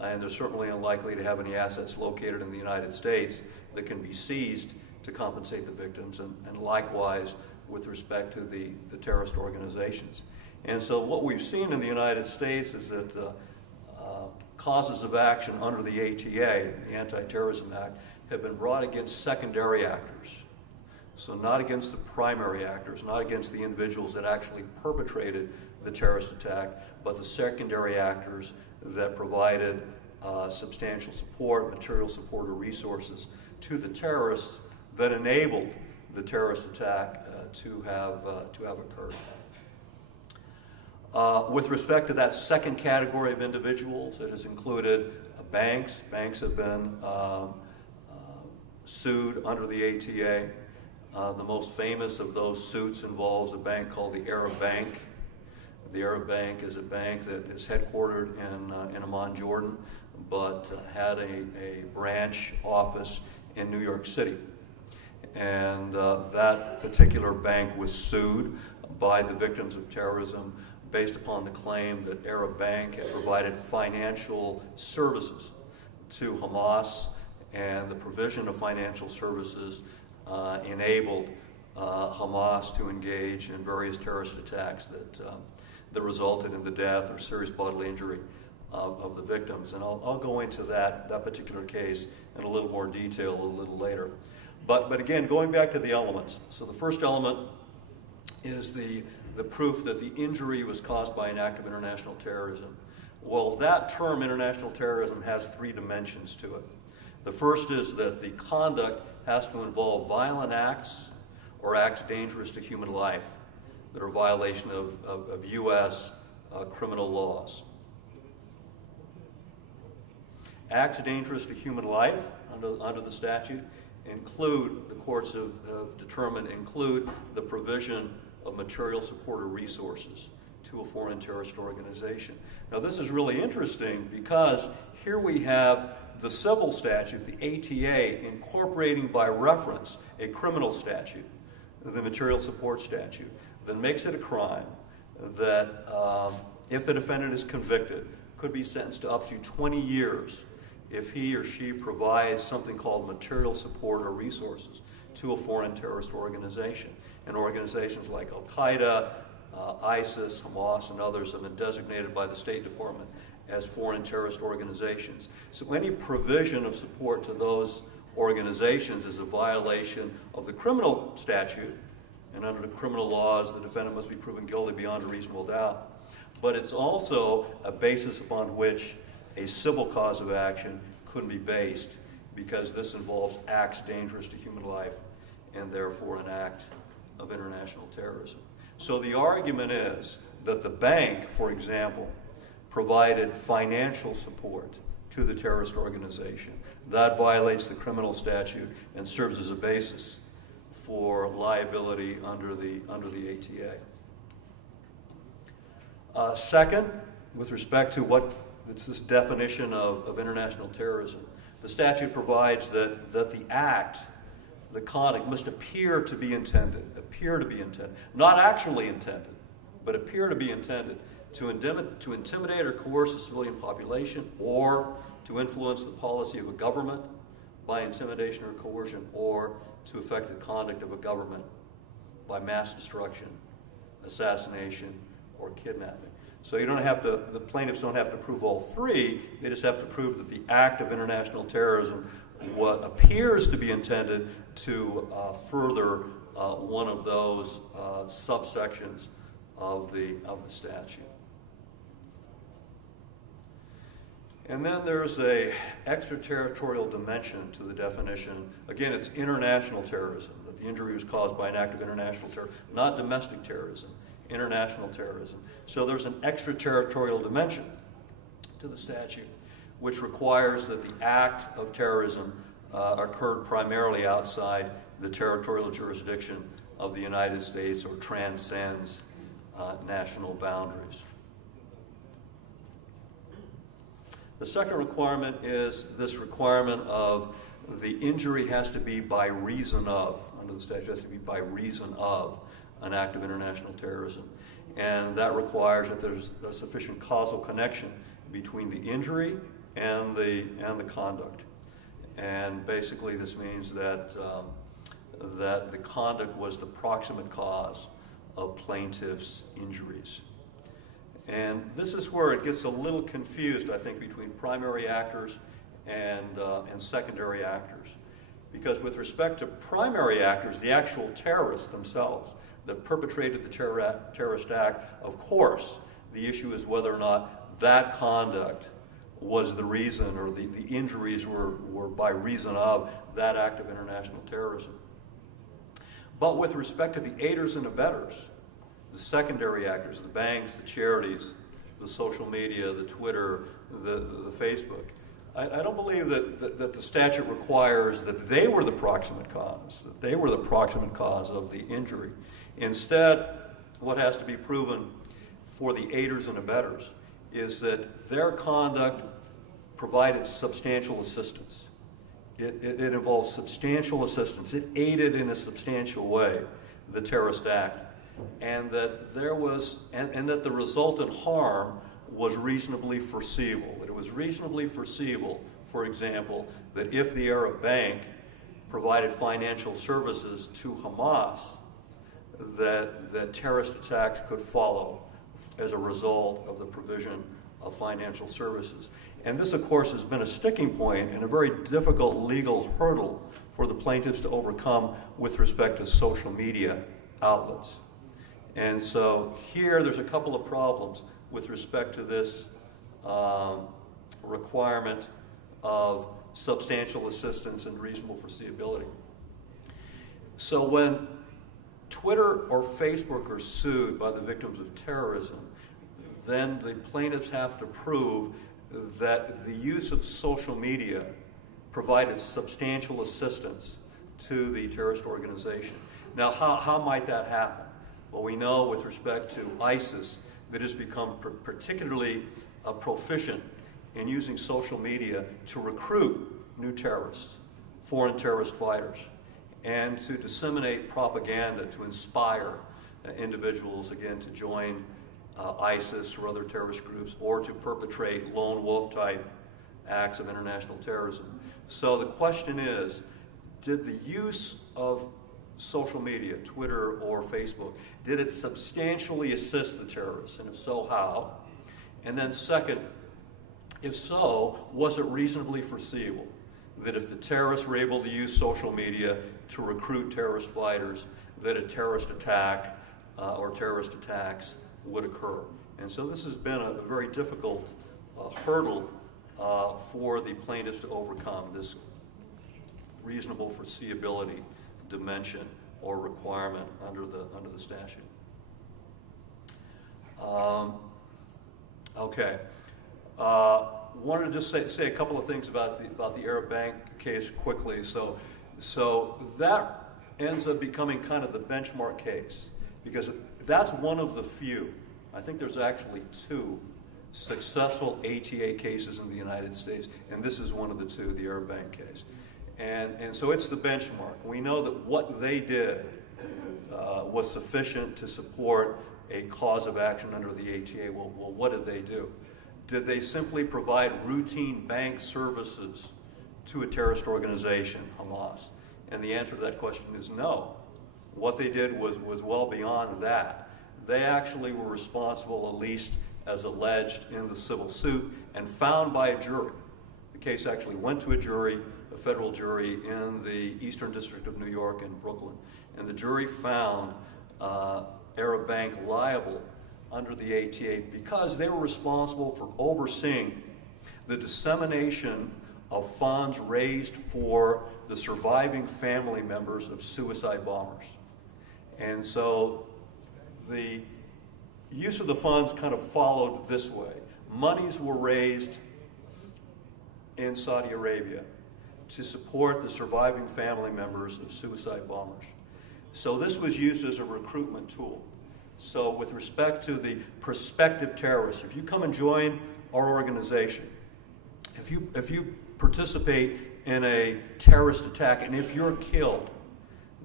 and they're certainly unlikely to have any assets located in the United States that can be seized to compensate the victims, and likewise with respect to the terrorist organizations. And so what we've seen in the United States is that causes of action under the ATA, the Antiterrorism Act, have been brought against secondary actors. So not against the primary actors, not against the individuals that actually perpetrated the terrorist attack, but the secondary actors that provided substantial support, material support, or resources to the terrorists that enabled the terrorist attack to have occurred. With respect to that second category of individuals, it has included banks. Banks have been sued under the ATA. The most famous of those suits involves a bank called the Arab Bank. The Arab Bank is a bank that is headquartered in Amman, Jordan, but had a branch office in New York City. And that particular bank was sued by the victims of terrorism based upon the claim that Arab Bank had provided financial services to Hamas, and the provision of financial services enabled Hamas to engage in various terrorist attacks that resulted in the death or serious bodily injury of the victims. And I'll go into that particular case in a little more detail a little later. But again, going back to the elements. So the first element is the proof that the injury was caused by an act of international terrorism. Well, that term, international terrorism, has three dimensions to it. The first is that the conduct has to involve violent acts or acts dangerous to human life that are a violation of U.S. criminal laws. Acts dangerous to human life under the statute include, the courts have determined, include the provision of material support or resources to a foreign terrorist organization. Now, this is really interesting because here we have the civil statute, the ATA, incorporating by reference a criminal statute, the material support statute, that makes it a crime that, if the defendant is convicted, could be sentenced to up to 20 years if he or she provides something called material support or resources to a foreign terrorist organization. And organizations like Al-Qaeda, ISIS, Hamas, and others have been designated by the State Department as foreign terrorist organizations. So any provision of support to those organizations is a violation of the criminal statute, and under the criminal laws, the defendant must be proven guilty beyond a reasonable doubt. But it's also a basis upon which a civil cause of action couldn't be based, because this involves acts dangerous to human life and therefore an act of international terrorism. So the argument is that the bank, for example, provided financial support to the terrorist organization. That violates the criminal statute and serves as a basis for liability under the ATA. Second, with respect to what it's this definition of international terrorism, the statute provides that the act, the conduct, must appear to be intended, not actually intended, but appear to be intended to intimidate or coerce a civilian population, or to influence the policy of a government by intimidation or coercion, or to affect the conduct of a government by mass destruction, assassination, or kidnapping. So you don't have to, the plaintiffs don't have to prove all three, they just have to prove that the act of international terrorism what appears to be intended to further one of those subsections of the statute. And then there's a extraterritorial dimension to the definition. Again, it's international terrorism, that the injury was caused by an act of international terrorism, not domestic terrorism, international terrorism. So there's an extraterritorial dimension to the statute, which requires that the act of terrorism occurred primarily outside the territorial jurisdiction of the United States or transcends national boundaries. The second requirement is this requirement of the injury has to be by reason of, under the statute, has to be by reason of an act of international terrorism. And that requires that there's a sufficient causal connection between the injury and the conduct. And basically this means that that the conduct was the proximate cause of plaintiff's injuries. And this is where it gets a little confused, I think, between primary actors and secondary actors. Because with respect to primary actors, the actual terrorists themselves that perpetrated the terrorist act, of course, the issue is whether or not that conduct was the reason, or the injuries were by reason of that act of international terrorism. But with respect to the aiders and abettors, the secondary actors, the banks, the charities, the social media, the Twitter, the Facebook, I don't believe that the statute requires that they were the proximate cause, that they were the proximate cause of the injury. Instead, what has to be proven for the aiders and abettors is that their conduct provided substantial assistance. It involves substantial assistance. It aided in a substantial way the terrorist act, and that there was, and that the resultant harm was reasonably foreseeable. That it was reasonably foreseeable, for example, that if the Arab Bank provided financial services to Hamas, that terrorist attacks could follow as a result of the provision of financial services. And this, of course, has been a sticking point and a very difficult legal hurdle for the plaintiffs to overcome with respect to social media outlets. And so here there's a couple of problems with respect to this requirement of substantial assistance and reasonable foreseeability. So when Twitter or Facebook are sued by the victims of terrorism, then the plaintiffs have to prove that the use of social media provided substantial assistance to the terrorist organization. Now, how might that happen? Well, we know with respect to ISIS that has become particularly proficient in using social media to recruit new terrorists, foreign terrorist fighters, and to disseminate propaganda to inspire individuals, again, to join ISIS or other terrorist groups, or to perpetrate lone wolf type acts of international terrorism. So the question is, did the use of social media, Twitter or Facebook, did it substantially assist the terrorists? And if so, how? And then second, if so, was it reasonably foreseeable that if the terrorists were able to use social media to recruit terrorist fighters, that a terrorist attack or terrorist attacks would occur? And so this has been a very difficult hurdle for the plaintiffs to overcome, this reasonable foreseeability dimension or requirement under the statute. Okay. Wanted to just say a couple of things about the Arab Bank case quickly. So that ends up becoming kind of the benchmark case, because that's one of the few. I think there's actually two successful ATA cases in the United States, and this is one of the two, the Arab Bank case. And so it's the benchmark. We know that what they did was sufficient to support a cause of action under the ATA. Well, what did they do? Did they simply provide routine bank services to a terrorist organization, Hamas? And the answer to that question is no. What they did was well beyond that. They actually were responsible, at least as alleged in the civil suit, and found by a jury. The case actually went to a jury, a federal jury in the Eastern District of New York in Brooklyn. And the jury found Arab Bank liable under the ATA because they were responsible for overseeing the dissemination of funds raised for the surviving family members of suicide bombers. And so the use of the funds kind of followed this way. Monies were raised in Saudi Arabia to support the surviving family members of suicide bombers. So this was used as a recruitment tool. So with respect to the prospective terrorists, if you come and join our organization, if you participate in a terrorist attack, and if you're killed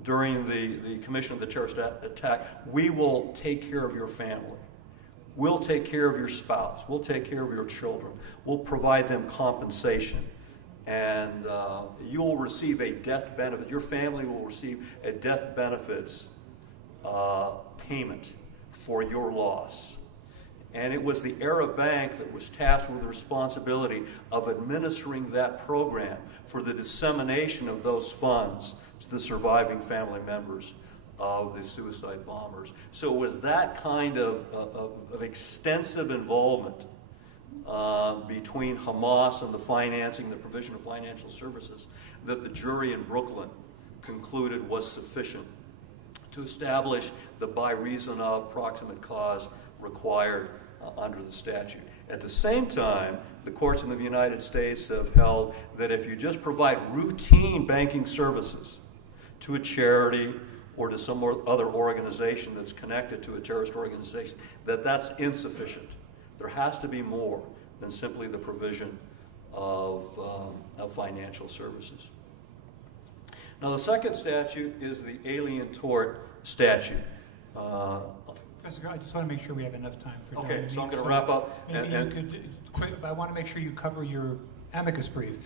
during the commission of the terrorist attack, we will take care of your family. We'll take care of your spouse. We'll take care of your children. We'll provide them compensation. And you will receive a death benefit. Your family will receive a death benefits payment for your loss. And it was the Arab Bank that was tasked with the responsibility of administering that program for the dissemination of those funds to the surviving family members of the suicide bombers. So it was that kind of extensive involvement between Hamas and the financing, the provision of financial services, that the jury in Brooklyn concluded was sufficient to establish the by reason of proximate cause required under the statute. At the same time, the courts in the United States have held that if you just provide routine banking services to a charity or to some other organization that's connected to a terrorist organization, that's insufficient. There has to be more than simply the provision of financial services. Now, the second statute is the Alien Tort Statute. Professor, I just want to make sure we have enough time for Okay, Downey. so I'm going to wrap up. Maybe you could quick, but I want to make sure you cover your amicus brief.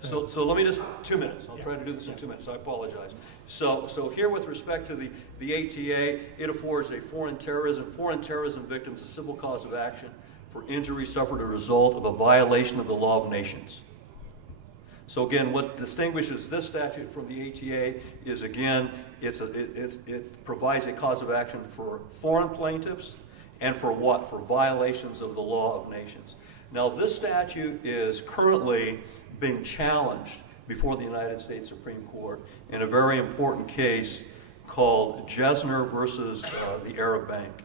So let me just, 2 minutes. I'll try to do this in 2 minutes. I apologize. So here with respect to the ATA, it affords a foreign terrorism victims a civil cause of action for injury suffered as a result of a violation of the law of nations. So again, what distinguishes this statute from the ATA is, again, it provides a cause of action for foreign plaintiffs and for what? For violations of the law of nations. Now, this statute is currently being challenged before the United States Supreme Court in a very important case called Jesner versus the Arab Bank.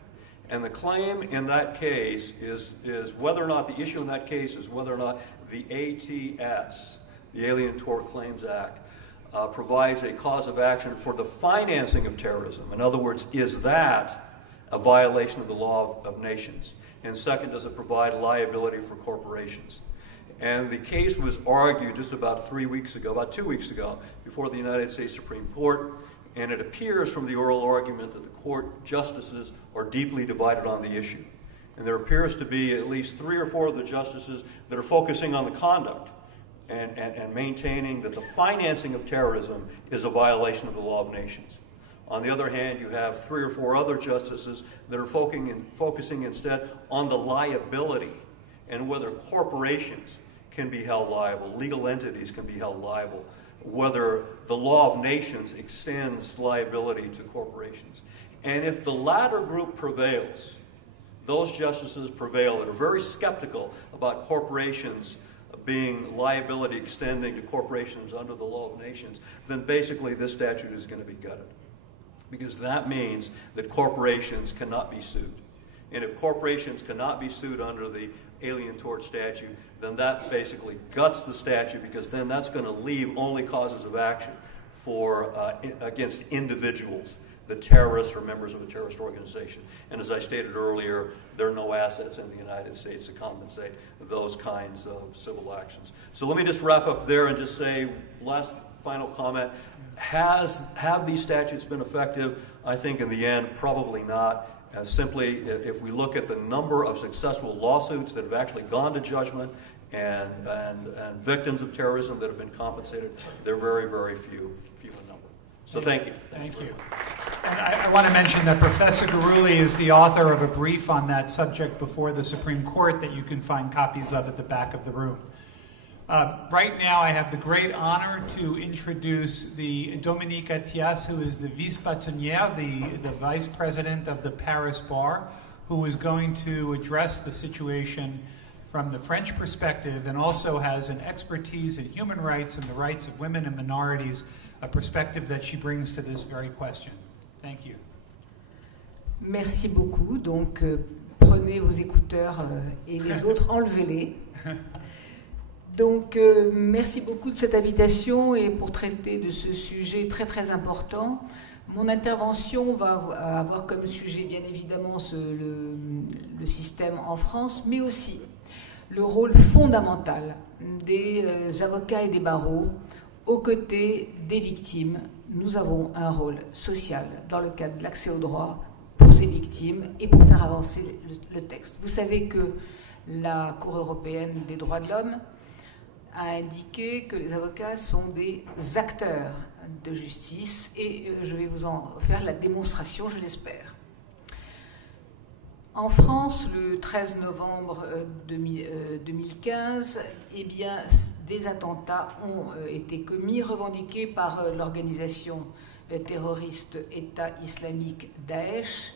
And the claim in that case is whether or not, the issue in that case is whether or not the ATS, the Alien Tort Claims Act, provides a cause of action for the financing of terrorism. In other words, is that a violation of the law of nations? And second, does it provide liability for corporations? And the case was argued just about 2 weeks ago, before the United States Supreme Court. And it appears from the oral argument that the court justices are deeply divided on the issue. And there appears to be at least 3 or 4 of the justices that are focusing on the conduct and maintaining that the financing of terrorism is a violation of the law of nations. On the other hand, you have 3 or 4 other justices that are focusing instead on the liability and whether corporations can be held liable, legal entities can be held liable, whether the law of nations extends liability to corporations. And if the latter group prevails, those justices prevail that are very skeptical about corporations being liability extending to corporations under the law of nations, then basically this statute is going to be gutted. Because that means that corporations cannot be sued. And if corporations cannot be sued under the Alien Tort Statute, then that basically guts the statute, because then that's going to leave only causes of action for against individuals, the terrorists or members of a terrorist organization. And as I stated earlier, there are no assets in the United States to compensate those kinds of civil actions. So let me just wrap up there and just say, last final comment, have these statutes been effective? I think in the end, probably not. Simply, if we look at the number of successful lawsuits that have actually gone to judgment and victims of terrorism that have been compensated, they're very, very few in number. So thank you. Thank you. And I want to mention that Professor Guruli is the author of a brief on that subject before the Supreme Court that you can find copies of at the back of the room. Right now, I have the great honor to introduce the Dominique Attias, who is the vice-bâtonnière, the vice president of the Paris Bar, who is going to address the situation from the French perspective and also has an expertise in human rights and the rights of women and minorities, a perspective that she brings to this very question. Thank you. Merci beaucoup. Donc, prenez vos écouteurs et les autres, enlevez-les. Donc, merci beaucoup de cette invitation et pour traiter de ce sujet très très important. Mon intervention va avoir comme sujet bien évidemment le système en France, mais aussi le rôle fondamental des avocats et des barreaux aux côtés des victimes. Nous avons un rôle social dans le cadre de l'accès au droit pour ces victimes et pour faire avancer le texte. Vous savez que la Cour européenne des droits de l'homme a indiqué que les avocats sont des acteurs de justice et je vais vous en faire la démonstration, je l'espère. En France, le 13 novembre 2015, eh bien, des attentats ont été commis, revendiqués par l'organisation terroriste État islamique Daesh.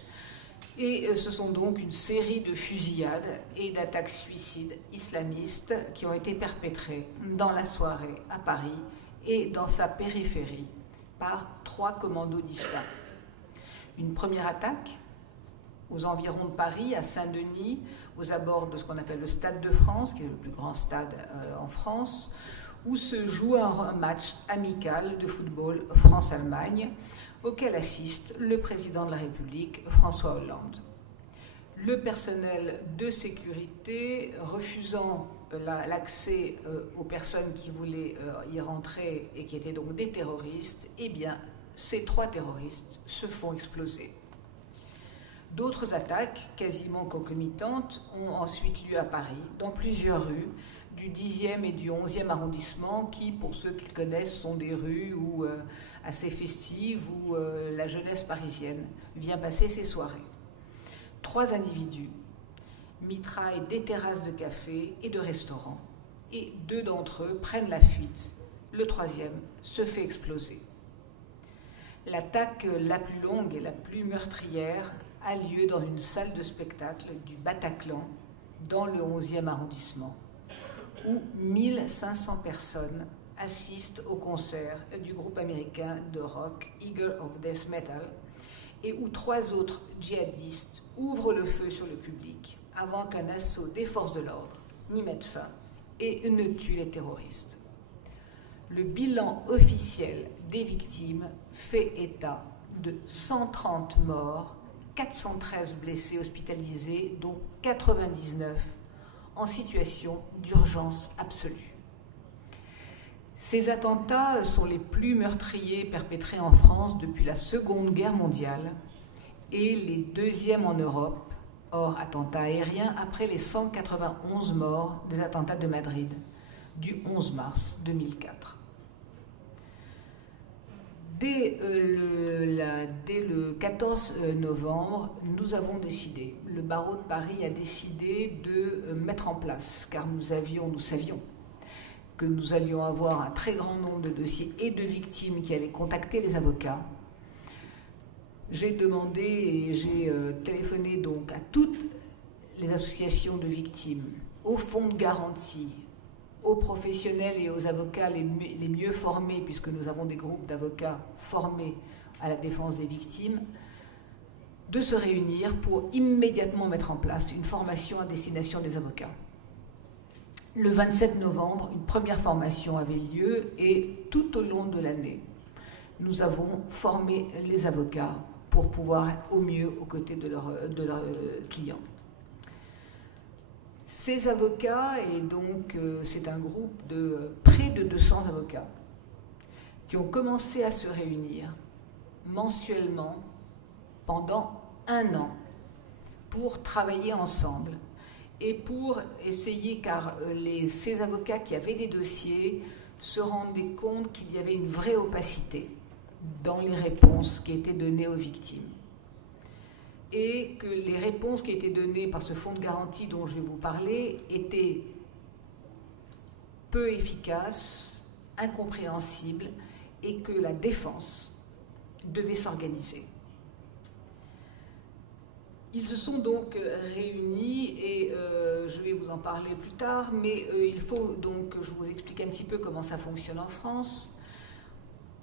Et ce sont donc une série de fusillades et d'attaques suicides islamistes qui ont été perpétrées dans la soirée à Paris et dans sa périphérie par 3 commandos distincts. Une première attaque aux environs de Paris, à Saint-Denis, aux abords de ce qu'on appelle le Stade de France, qui est le plus grand stade en France, où se joue un match amical de football France-Allemagne, auquel assiste le président de la République, François Hollande. Le personnel de sécurité refusant l'accès aux personnes qui voulaient y rentrer et qui étaient donc des terroristes, eh bien, ces 3 terroristes se font exploser. D'autres attaques, quasiment concomitantes, ont ensuite lieu à Paris, dans plusieurs rues, du 10e et du 11e arrondissement, qui, pour ceux qui connaissent, sont des rues assez festives où la jeunesse parisienne vient passer ses soirées. 3 individus mitraillent des terrasses de café et de restaurants, et 2 d'entre eux prennent la fuite. Le 3e se fait exploser. L'attaque la plus longue et la plus meurtrière a lieu dans une salle de spectacle du Bataclan, dans le 11e arrondissement, où 1500 personnes assistent au concert du groupe américain de rock Eagle of Death Metal, et où 3 autres djihadistes ouvrent le feu sur le public avant qu'un assaut des forces de l'ordre n'y mette fin et ne tue les terroristes. Le bilan officiel des victimes fait état de 130 morts, 413 blessés hospitalisés, dont 99 en situation d'urgence absolue. Ces attentats sont les plus meurtriers perpétrés en France depuis la Seconde Guerre mondiale et les 2e en Europe, hors attentats aériens, après les 191 morts des attentats de Madrid du 11 mars 2004. Dès le 14 novembre, nous avons décidé, le barreau de Paris a décidé de mettre en place, car nous savions que nous allions avoir un très grand nombre de dossiers et de victimes qui allaient contacter les avocats. J'ai demandé et j'ai téléphoné donc à toutes les associations de victimes, aux fonds de garantie, aux professionnels et aux avocats les mieux formés, puisque nous avons des groupes d'avocats formés à la défense des victimes, de se réunir pour immédiatement mettre en place une formation à destination des avocats. Le 27 novembre, une première formation avait lieu et tout au long de l'année, nous avons formé les avocats pour pouvoir être au mieux aux côtés de leurs clients. Ces avocats, et donc c'est un groupe de près de 200 avocats, qui ont commencé à se réunir mensuellement pendant 1 an pour travailler ensemble et pour essayer, car ces avocats qui avaient des dossiers se rendaient compte qu'il y avait une vraie opacité dans les réponses qui étaient données aux victimes. Et que les réponses qui étaient données par ce fonds de garantie dont je vais vous parler étaient peu efficaces, incompréhensibles, et que la défense devait s'organiser. Ils se sont donc réunis, et je vais vous en parler plus tard, mais il faut donc que je vous explique un petit peu comment ça fonctionne en France.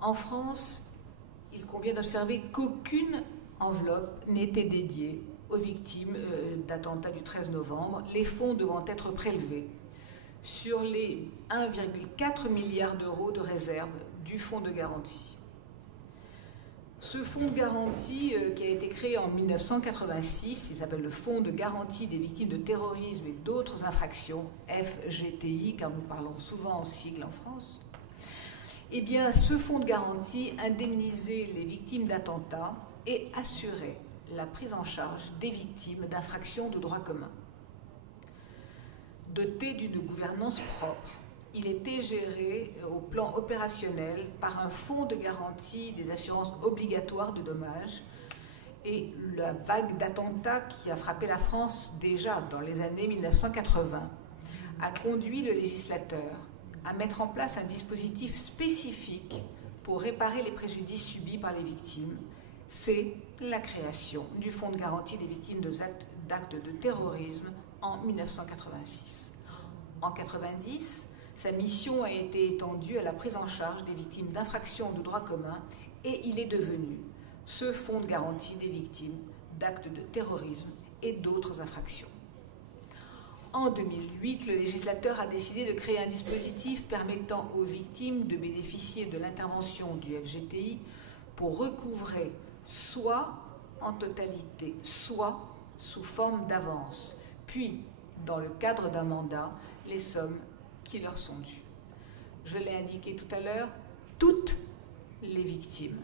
En France, il convient d'observer qu'aucune enveloppe n'était dédiée aux victimes d'attentats du 13 novembre, les fonds devant être prélevés sur les 1,4 milliard d'euros de réserve du fonds de garantie. Ce fonds de garantie qui a été créé en 1986, il s'appelle le Fonds de garantie des victimes de terrorisme et d'autres infractions, FGTI, car nous parlons souvent en sigle en France. Eh bien, ce fonds de garantie indemnisait les victimes d'attentats et assurait la prise en charge des victimes d'infractions de droit commun. Doté d'une gouvernance propre, il était géré au plan opérationnel par un fonds de garantie des assurances obligatoires de dommages, et la vague d'attentats qui a frappé la France déjà dans les années 1980 a conduit le législateur à mettre en place un dispositif spécifique pour réparer les préjudices subis par les victimes. C'est la création du Fonds de garantie des victimes d'actes de terrorisme en 1986. En 1990, sa mission a été étendue à la prise en charge des victimes d'infractions de droit commun et il est devenu ce fonds de garantie des victimes d'actes de terrorisme et d'autres infractions. En 2008, le législateur a décidé de créer un dispositif permettant aux victimes de bénéficier de l'intervention du FGTI pour recouvrer soit en totalité, soit sous forme d'avance, puis, dans le cadre d'un mandat, les sommes qui leur sont dues. Je l'ai indiqué tout à l'heure, toutes les victimes,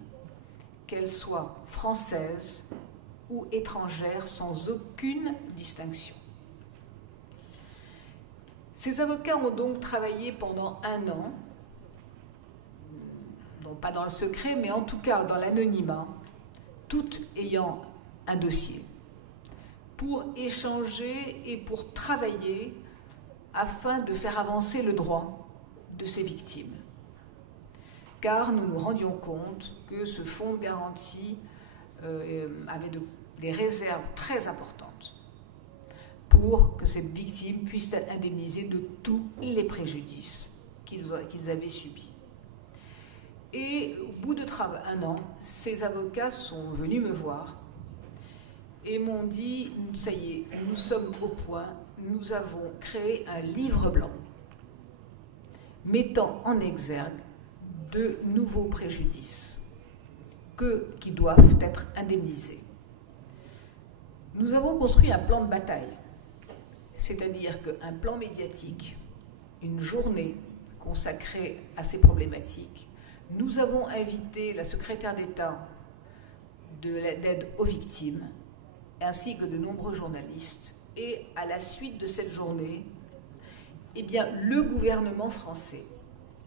qu'elles soient françaises ou étrangères, sans aucune distinction. Ces avocats ont donc travaillé pendant 1 an, non pas dans le secret, mais en tout cas dans l'anonymat, toutes ayant un dossier, pour échanger et pour travailler afin de faire avancer le droit de ces victimes. Car nous nous rendions compte que ce fonds de garantie avait des réserves très importantes pour que ces victimes puissent être indemnisées de tous les préjudices qu'ils avaient subis. Et au bout de 1 an, ces avocats sont venus me voir et m'ont dit « ça y est, nous sommes au point, nous avons créé un livre blanc mettant en exergue de nouveaux préjudices qui doivent être indemnisés. Nous avons construit un plan de bataille, c'est-à-dire qu'un plan médiatique, une journée consacrée à ces problématiques. Nous avons invité la secrétaire d'État d'aide aux victimes, ainsi que de nombreux journalistes. Et à la suite de cette journée, eh bien, le gouvernement français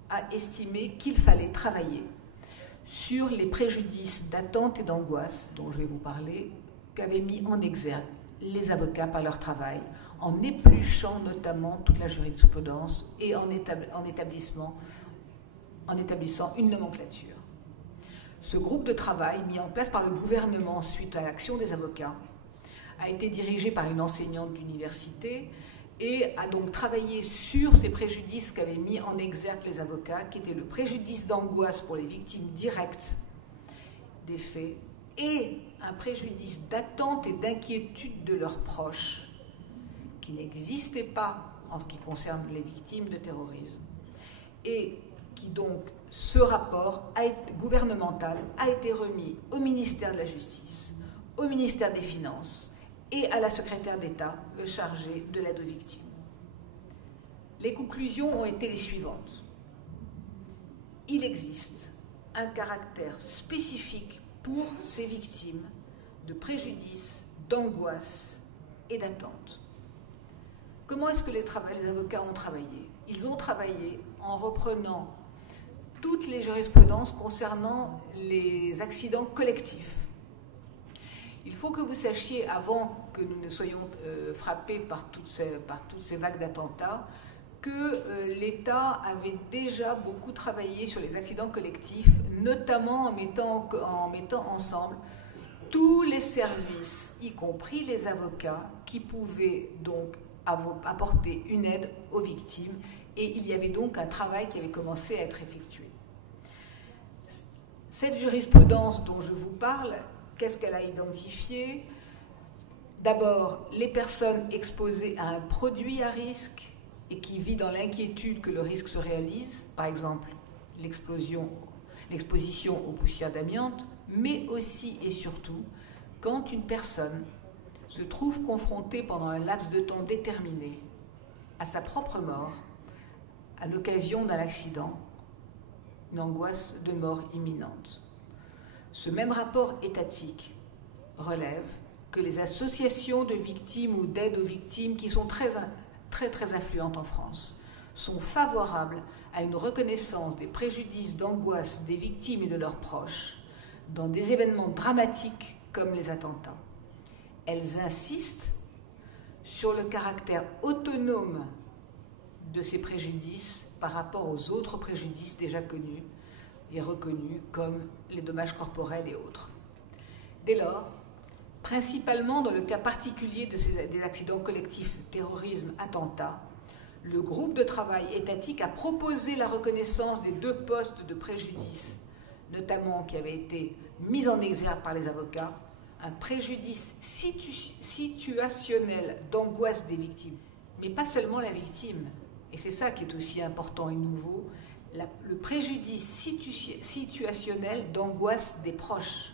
a estimé qu'il fallait travailler sur les préjudices d'attente et d'angoisse, dont je vais vous parler, qu'avaient mis en exergue les avocats par leur travail, en épluchant notamment toute la jurisprudence et en établissant une nomenclature. Ce groupe de travail, mis en place par le gouvernement suite à l'action des avocats, a été dirigé par une enseignante d'université et a donc travaillé sur ces préjudices qu'avaient mis en exergue les avocats, qui étaient le préjudice d'angoisse pour les victimes directes des faits et un préjudice d'attente et d'inquiétude de leurs proches, qui n'existait pas en ce qui concerne les victimes de terrorisme. Et qui donc, ce rapport gouvernemental a été remis au ministère de la Justice, au ministère des Finances et à la secrétaire d'État chargée de l'aide aux victimes. Les conclusions ont été les suivantes. Il existe un caractère spécifique pour ces victimes de préjudice, d'angoisse et d'attente. Comment est-ce que les avocats ont travaillé? Ils ont travaillé en reprenant toutes les jurisprudences concernant les accidents collectifs. Il faut que vous sachiez, avant que nous ne soyons frappés par toutes ces vagues d'attentats, que l'État avait déjà beaucoup travaillé sur les accidents collectifs, notamment en mettant ensemble tous les services, y compris les avocats, qui pouvaient donc apporter une aide aux victimes. Et il y avait donc un travail qui avait commencé à être effectué. Cette jurisprudence dont je vous parle, qu'est-ce qu'elle a identifié? D'abord, les personnes exposées à un produit à risque et qui vit dans l'inquiétude que le risque se réalise, par exemple l'exposition aux poussières d'amiante, mais aussi et surtout quand une personne se trouve confrontée pendant un laps de temps déterminé à sa propre mort, à l'occasion d'un accident, une angoisse de mort imminente. Ce même rapport étatique relève que les associations de victimes ou d'aide aux victimes, qui sont très influentes en France, sont favorables à une reconnaissance des préjudices d'angoisse des victimes et de leurs proches dans des événements dramatiques comme les attentats. Elles insistent sur le caractère autonome de ces préjudices par rapport aux autres préjudices déjà connus et reconnus comme les dommages corporels et autres. Dès lors, principalement dans le cas particulier des accidents collectifs, terrorisme, attentats, le groupe de travail étatique a proposé la reconnaissance des 2 postes de préjudice, notamment qui avait été mis en exergue par les avocats, un préjudice situationnel d'angoisse des victimes, mais pas seulement la victime, et c'est ça qui est aussi important et nouveau, le préjudice situationnel d'angoisse des proches.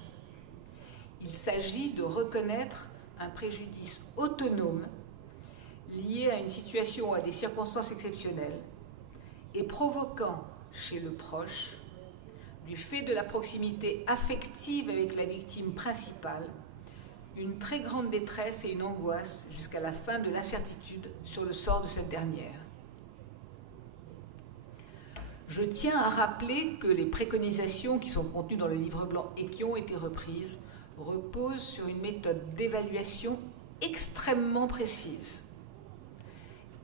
Il s'agit de reconnaître un préjudice autonome lié à une situation ou à des circonstances exceptionnelles et provoquant chez le proche, du fait de la proximité affective avec la victime principale, une très grande détresse et une angoisse jusqu'à la fin de l'incertitude sur le sort de cette dernière. Je tiens à rappeler que les préconisations qui sont contenues dans le livre blanc et qui ont été reprises reposent sur une méthode d'évaluation extrêmement précise.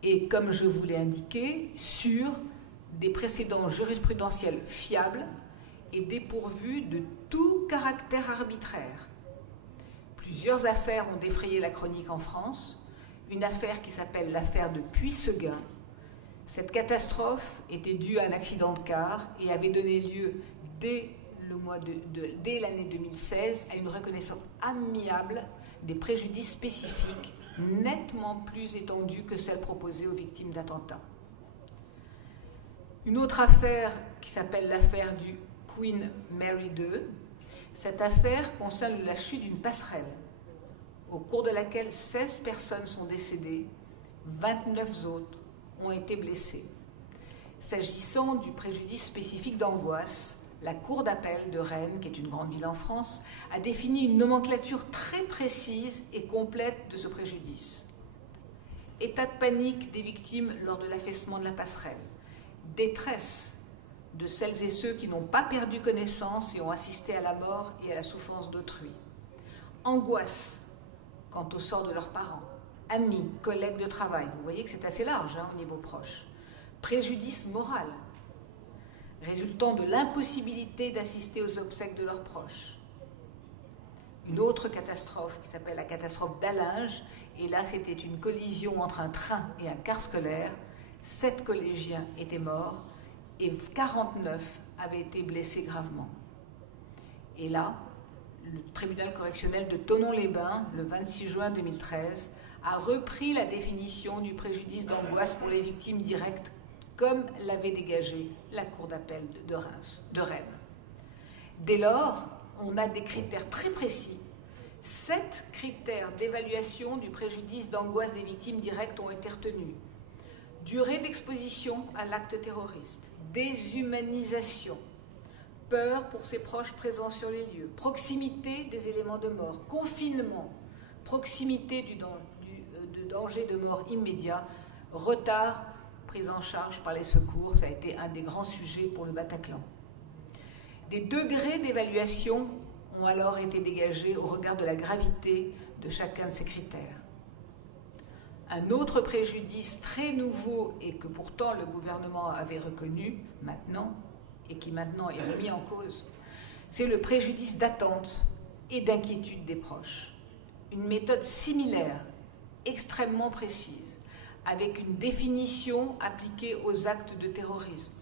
Et comme je vous l'ai indiqué, sur des précédents jurisprudentiels fiables et dépourvus de tout caractère arbitraire. Plusieurs affaires ont défrayé la chronique en France. Une affaire qui s'appelle l'affaire de Puy-Seguin. Cette catastrophe était due à un accident de car et avait donné lieu dès l'année 2016 à une reconnaissance amiable des préjudices spécifiques nettement plus étendue que celle proposée aux victimes d'attentats. Une autre affaire qui s'appelle l'affaire du Queen Mary II, cette affaire concerne la chute d'une passerelle, au cours de laquelle 16 personnes sont décédées, 29 autres ont été blessées. S'agissant du préjudice spécifique d'angoisse, la Cour d'appel de Rennes, qui est une grande ville en France, a défini une nomenclature très précise et complète de ce préjudice. État de panique des victimes lors de l'affaissement de la passerelle. Détresse de celles et ceux qui n'ont pas perdu connaissance et ont assisté à la mort et à la souffrance d'autrui. Angoisse quant au sort de leurs parents. Amis, collègues de travail. Vous voyez que c'est assez large au niveau proche. Préjudice moral, résultant de l'impossibilité d'assister aux obsèques de leurs proches. Une autre catastrophe qui s'appelle la catastrophe d'Allinges, et là c'était une collision entre un train et un car scolaire. 7 collégiens étaient morts et 49 avaient été blessés gravement. Et là, le tribunal correctionnel de Thonon-les-Bains, le 26 juin 2013, a repris la définition du préjudice d'angoisse pour les victimes directes comme l'avait dégagé la Cour d'appel de Rennes. Dès lors, on a des critères très précis. 7 critères d'évaluation du préjudice d'angoisse des victimes directes ont été retenus. Durée d'exposition à l'acte terroriste, déshumanisation, peur pour ses proches présents sur les lieux, proximité des éléments de mort, confinement, proximité de danger de mort immédiat, retard, prise en charge par les secours, ça a été un des grands sujets pour le Bataclan. Des degrés d'évaluation ont alors été dégagés au regard de la gravité de chacun de ces critères. Un autre préjudice très nouveau et que pourtant le gouvernement avait reconnu maintenant et qui maintenant est remis en cause, c'est le préjudice d'attente et d'inquiétude des proches. Une méthode similaire, extrêmement précise, avec une définition appliquée aux actes de terrorisme.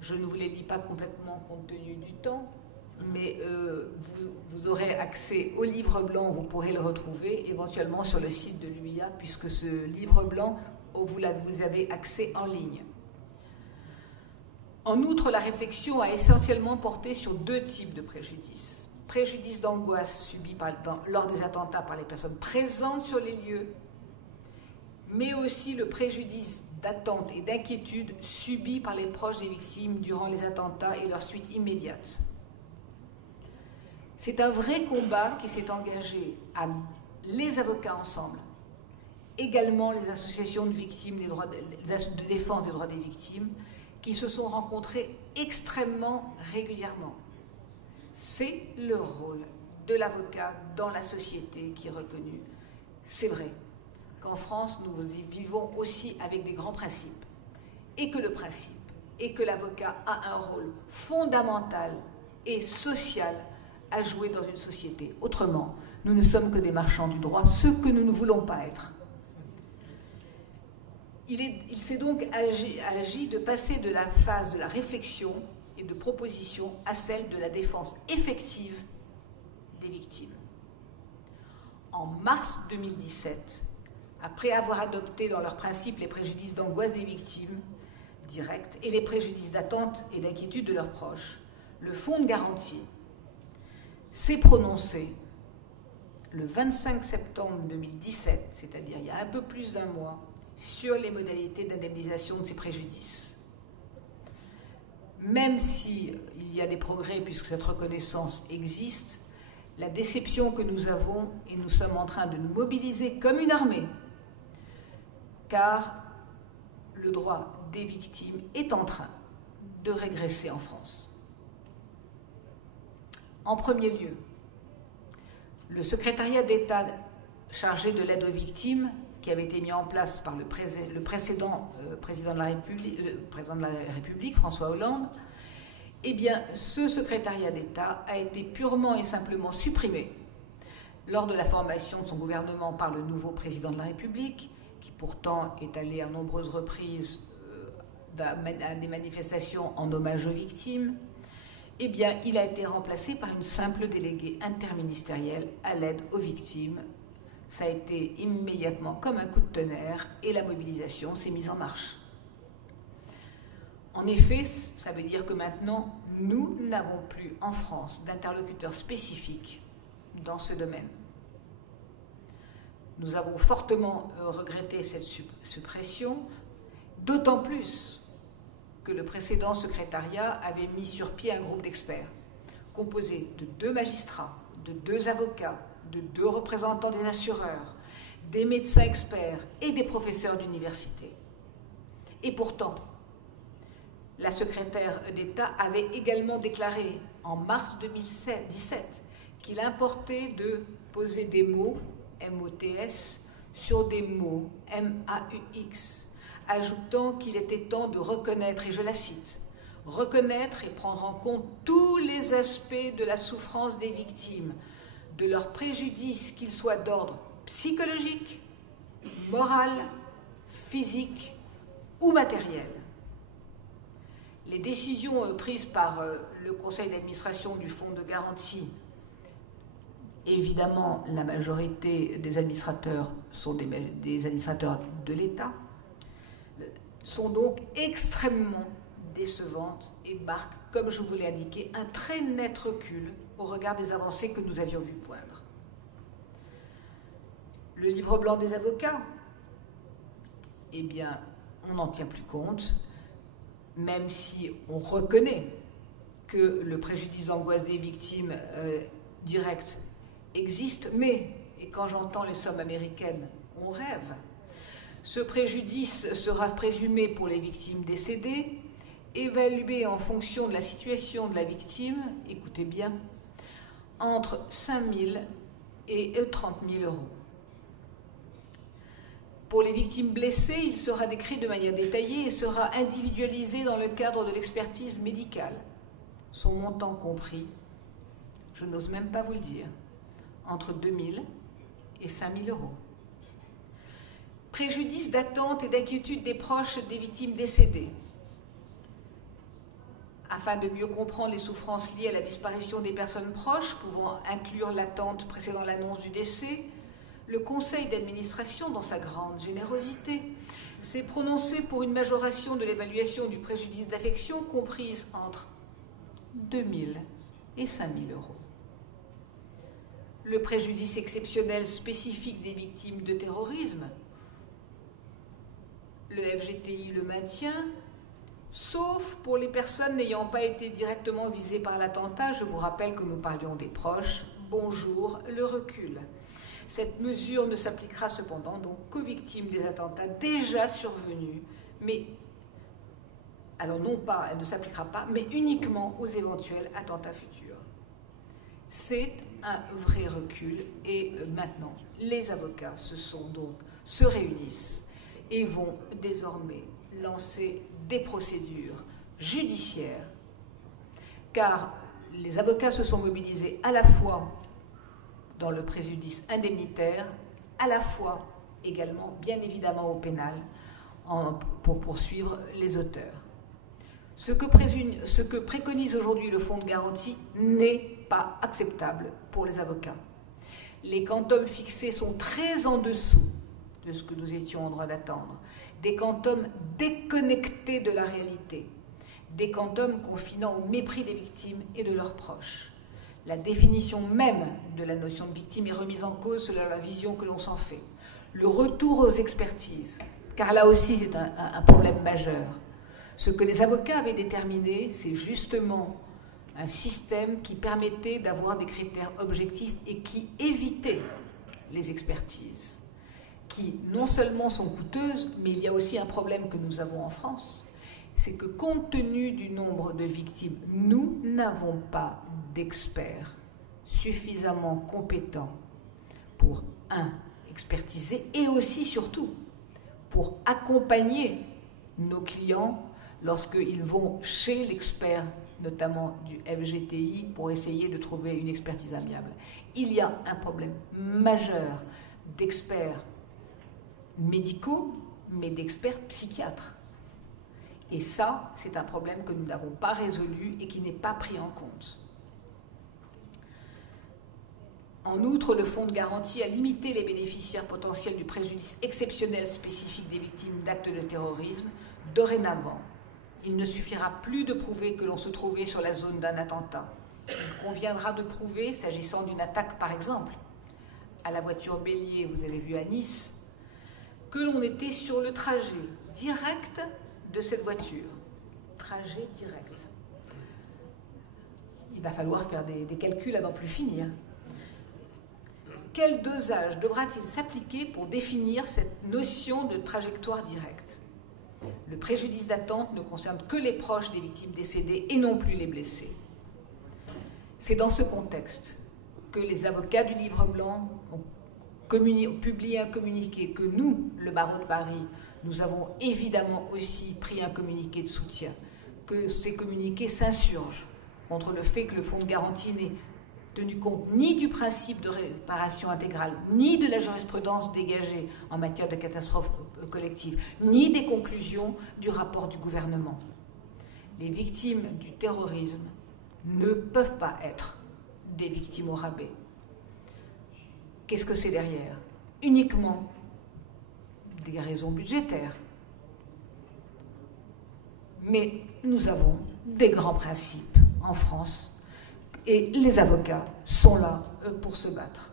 Je ne vous les lis pas complètement compte tenu du temps, mais vous aurez accès au livre blanc, vous pourrez le retrouver éventuellement sur le site de l'UIA, puisque ce livre blanc, vous avez accès en ligne. En outre, la réflexion a essentiellement porté sur 2 types de préjudices. Préjudice d'angoisse subi lors des attentats par les personnes présentes sur les lieux, mais aussi le préjudice d'attente et d'inquiétude subi par les proches des victimes durant les attentats et leur suite immédiate. C'est un vrai combat qui s'est engagé à les avocats ensemble, également les associations de victimes de défense des droits des victimes, qui se sont rencontrés extrêmement régulièrement. C'est le rôle de l'avocat dans la société qui est reconnu. C'est vrai qu'en France, nous y vivons aussi avec des grands principes, et que le principe est que l'avocat a un rôle fondamental et social à jouer dans une société. Autrement, nous ne sommes que des marchands du droit, ce que nous ne voulons pas être. Il s'est donc agi de passer de la phase de la réflexion et de propositions à celle de la défense effective des victimes. En mars 2017, après avoir adopté dans leurs principes les préjudices d'angoisse des victimes directes et les préjudices d'attente et d'inquiétude de leurs proches, le Fonds de garantie s'est prononcé le 25 septembre 2017, c'est-à-dire il y a un peu plus d'un mois, sur les modalités d'indemnisation de ces préjudices. Même s'il y a des progrès puisque cette reconnaissance existe, la déception que nous avons, et nous sommes en train de nous mobiliser comme une armée, car le droit des victimes est en train de régresser en France. En premier lieu, le secrétariat d'État chargé de l'aide aux victimes, qui avait été mis en place par le précédent président de la République, François Hollande, eh bien, ce secrétariat d'État a été purement et simplement supprimé lors de la formation de son gouvernement par le nouveau président de la République, qui pourtant est allé à nombreuses reprises à des manifestations en hommage aux victimes. Eh bien, il a été remplacé par une simple déléguée interministérielle à l'aide aux victimes. Ça a été immédiatement comme un coup de tonnerre et la mobilisation s'est mise en marche. En effet, ça veut dire que maintenant, nous n'avons plus en France d'interlocuteurs spécifiques dans ce domaine. Nous avons fortement regretté cette suppression, d'autant plus que le précédent secrétariat avait mis sur pied un groupe d'experts composé de 2 magistrats, de 2 avocats, de 2 représentants des assureurs, des médecins experts et des professeurs d'université. Et pourtant, la secrétaire d'État avait également déclaré en mars 2017 qu'il importait de poser des mots, M-O-T-S, sur des mots, M-A-U-X, ajoutant qu'il était temps de reconnaître, et je la cite, « reconnaître et prendre en compte tous les aspects de la souffrance des victimes, de leurs préjudices, qu'ils soient d'ordre psychologique, moral, physique ou matériel. » Les décisions prises par le conseil d'administration du fonds de garantie, évidemment la majorité des administrateurs sont des administrateurs de l'État, sont donc extrêmement décevantes et marquent, comme je vous l'ai indiqué, un très net recul au regard des avancées que nous avions vu poindre. Le livre blanc des avocats, eh bien, on n'en tient plus compte, même si on reconnaît que le préjudice d'angoisse des victimes directes existe, mais, et quand j'entends les sommes américaines, on rêve. Ce préjudice sera présumé pour les victimes décédées, évalué en fonction de la situation de la victime, écoutez bien, entre 5 000 et 30 000 euros. Pour les victimes blessées, il sera décrit de manière détaillée et sera individualisé dans le cadre de l'expertise médicale. Son montant compris, je n'ose même pas vous le dire, entre 2 000 et 5 000 euros. Préjudice d'attente et d'inquiétude des proches des victimes décédées. Afin de mieux comprendre les souffrances liées à la disparition des personnes proches, pouvant inclure l'attente précédant l'annonce du décès, le conseil d'administration, dans sa grande générosité, s'est prononcé pour une majoration de l'évaluation du préjudice d'affection comprise entre 2 000 et 5 000 euros. Le préjudice exceptionnel spécifique des victimes de terrorisme, le FGTI le maintient, sauf pour les personnes n'ayant pas été directement visées par l'attentat. Je vous rappelle que nous parlions des proches. Bonjour, le recul. Cette mesure ne s'appliquera cependant donc qu'aux victimes des attentats déjà survenus, mais, alors non pas, elle ne s'appliquera pas, mais uniquement aux éventuels attentats futurs. C'est un vrai recul et maintenant, les avocats se réunissent et vont désormais lancer des procédures judiciaires, car les avocats se sont mobilisés à la fois dans le préjudice indemnitaire, à la fois également, bien évidemment, au pénal, pour poursuivre les auteurs. Ce que préconise aujourd'hui le fonds de garantie n'est pas acceptable pour les avocats. Les quantums fixés sont très en dessous de ce que nous étions en droit d'attendre. Des quantums déconnectés de la réalité. Des quantums confinant au mépris des victimes et de leurs proches. La définition même de la notion de victime est remise en cause selon la vision que l'on s'en fait. Le retour aux expertises, car là aussi c'est un problème majeur. Ce que les avocats avaient déterminé, c'est justement un système qui permettait d'avoir des critères objectifs et qui évitait les expertises, qui non seulement sont coûteuses, mais il y a aussi un problème que nous avons en France, c'est que compte tenu du nombre de victimes, nous n'avons pas d'experts suffisamment compétents pour, expertiser et aussi, surtout, pour accompagner nos clients lorsqu'ils vont chez l'expert, notamment du FGTI, pour essayer de trouver une expertise amiable. Il y a un problème majeur d'experts médicaux, mais d'experts psychiatres. Et ça, c'est un problème que nous n'avons pas résolu et qui n'est pas pris en compte. En outre, le fonds de garantie a limité les bénéficiaires potentiels du préjudice exceptionnel spécifique des victimes d'actes de terrorisme. Dorénavant, il ne suffira plus de prouver que l'on se trouvait sur la zone d'un attentat. Il conviendra de prouver, s'agissant d'une attaque par exemple, à la voiture bélier, vous avez vu à Nice, que l'on était sur le trajet direct de cette voiture. Trajet direct. Il va falloir faire des calculs à n'en plus finir. Quel dosage devra-t-il s'appliquer pour définir cette notion de trajectoire directe? Le préjudice d'attente ne concerne que les proches des victimes décédées et non plus les blessés. C'est dans ce contexte que les avocats du Livre blanc ont publié un communiqué que nous, le barreau de Paris, nous avons évidemment aussi pris un communiqué de soutien, que ces communiqués s'insurgent contre le fait que le fonds de garantie n'ait tenu compte ni du principe de réparation intégrale, ni de la jurisprudence dégagée en matière de catastrophe collective, ni des conclusions du rapport du gouvernement. Les victimes du terrorisme ne peuvent pas être des victimes au rabais. Qu'est-ce que c'est derrière? Uniquement des raisons budgétaires. Mais nous avons des grands principes en France et les avocats sont là pour se battre.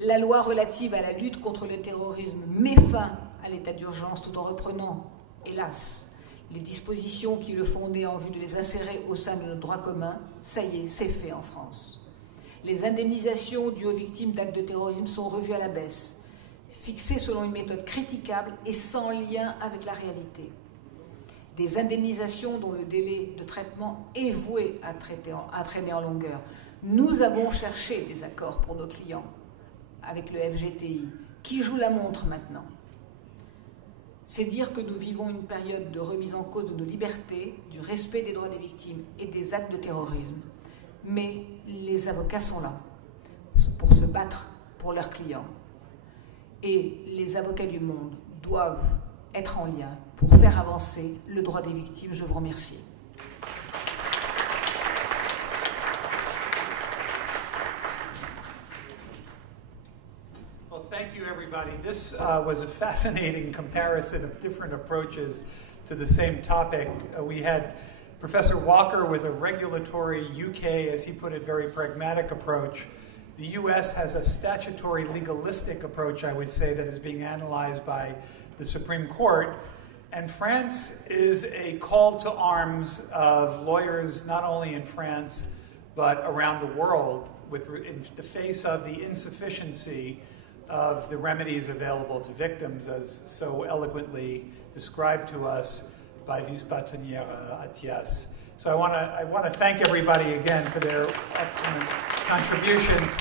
La loi relative à la lutte contre le terrorisme met fin à l'état d'urgence tout en reprenant, hélas, les dispositions qui le fondaient en vue de les insérer au sein de notre droit commun. Ça y est, c'est fait en France. Les indemnisations dues aux victimes d'actes de terrorisme sont revues à la baisse, fixées selon une méthode critiquable et sans lien avec la réalité. Des indemnisations dont le délai de traitement est voué à traîner en longueur. Nous avons cherché des accords pour nos clients avec le FGTI, qui joue la montre maintenant. C'est dire que nous vivons une période de remise en cause de nos libertés, du respect des droits des victimes et des actes de terrorisme. Mais les avocats sont là pour se battre pour leurs clients. Et les avocats du monde doivent être en lien pour faire avancer le droit des victimes. Je vous remercie. Well, thank you, everybody. This was a fascinating comparison of different approaches to the same topic. We had Professor Walker with a regulatory UK, as he put it, very pragmatic approach. The US has a statutory legalistic approach, I would say, that is being analyzed by the Supreme Court. And France is a call to arms of lawyers, not only in France, but around the world, in the face of the insufficiency of the remedies available to victims, as so eloquently described to us by Vice-Bâtonnière Athias. So I want to thank everybody again for their excellent contributions.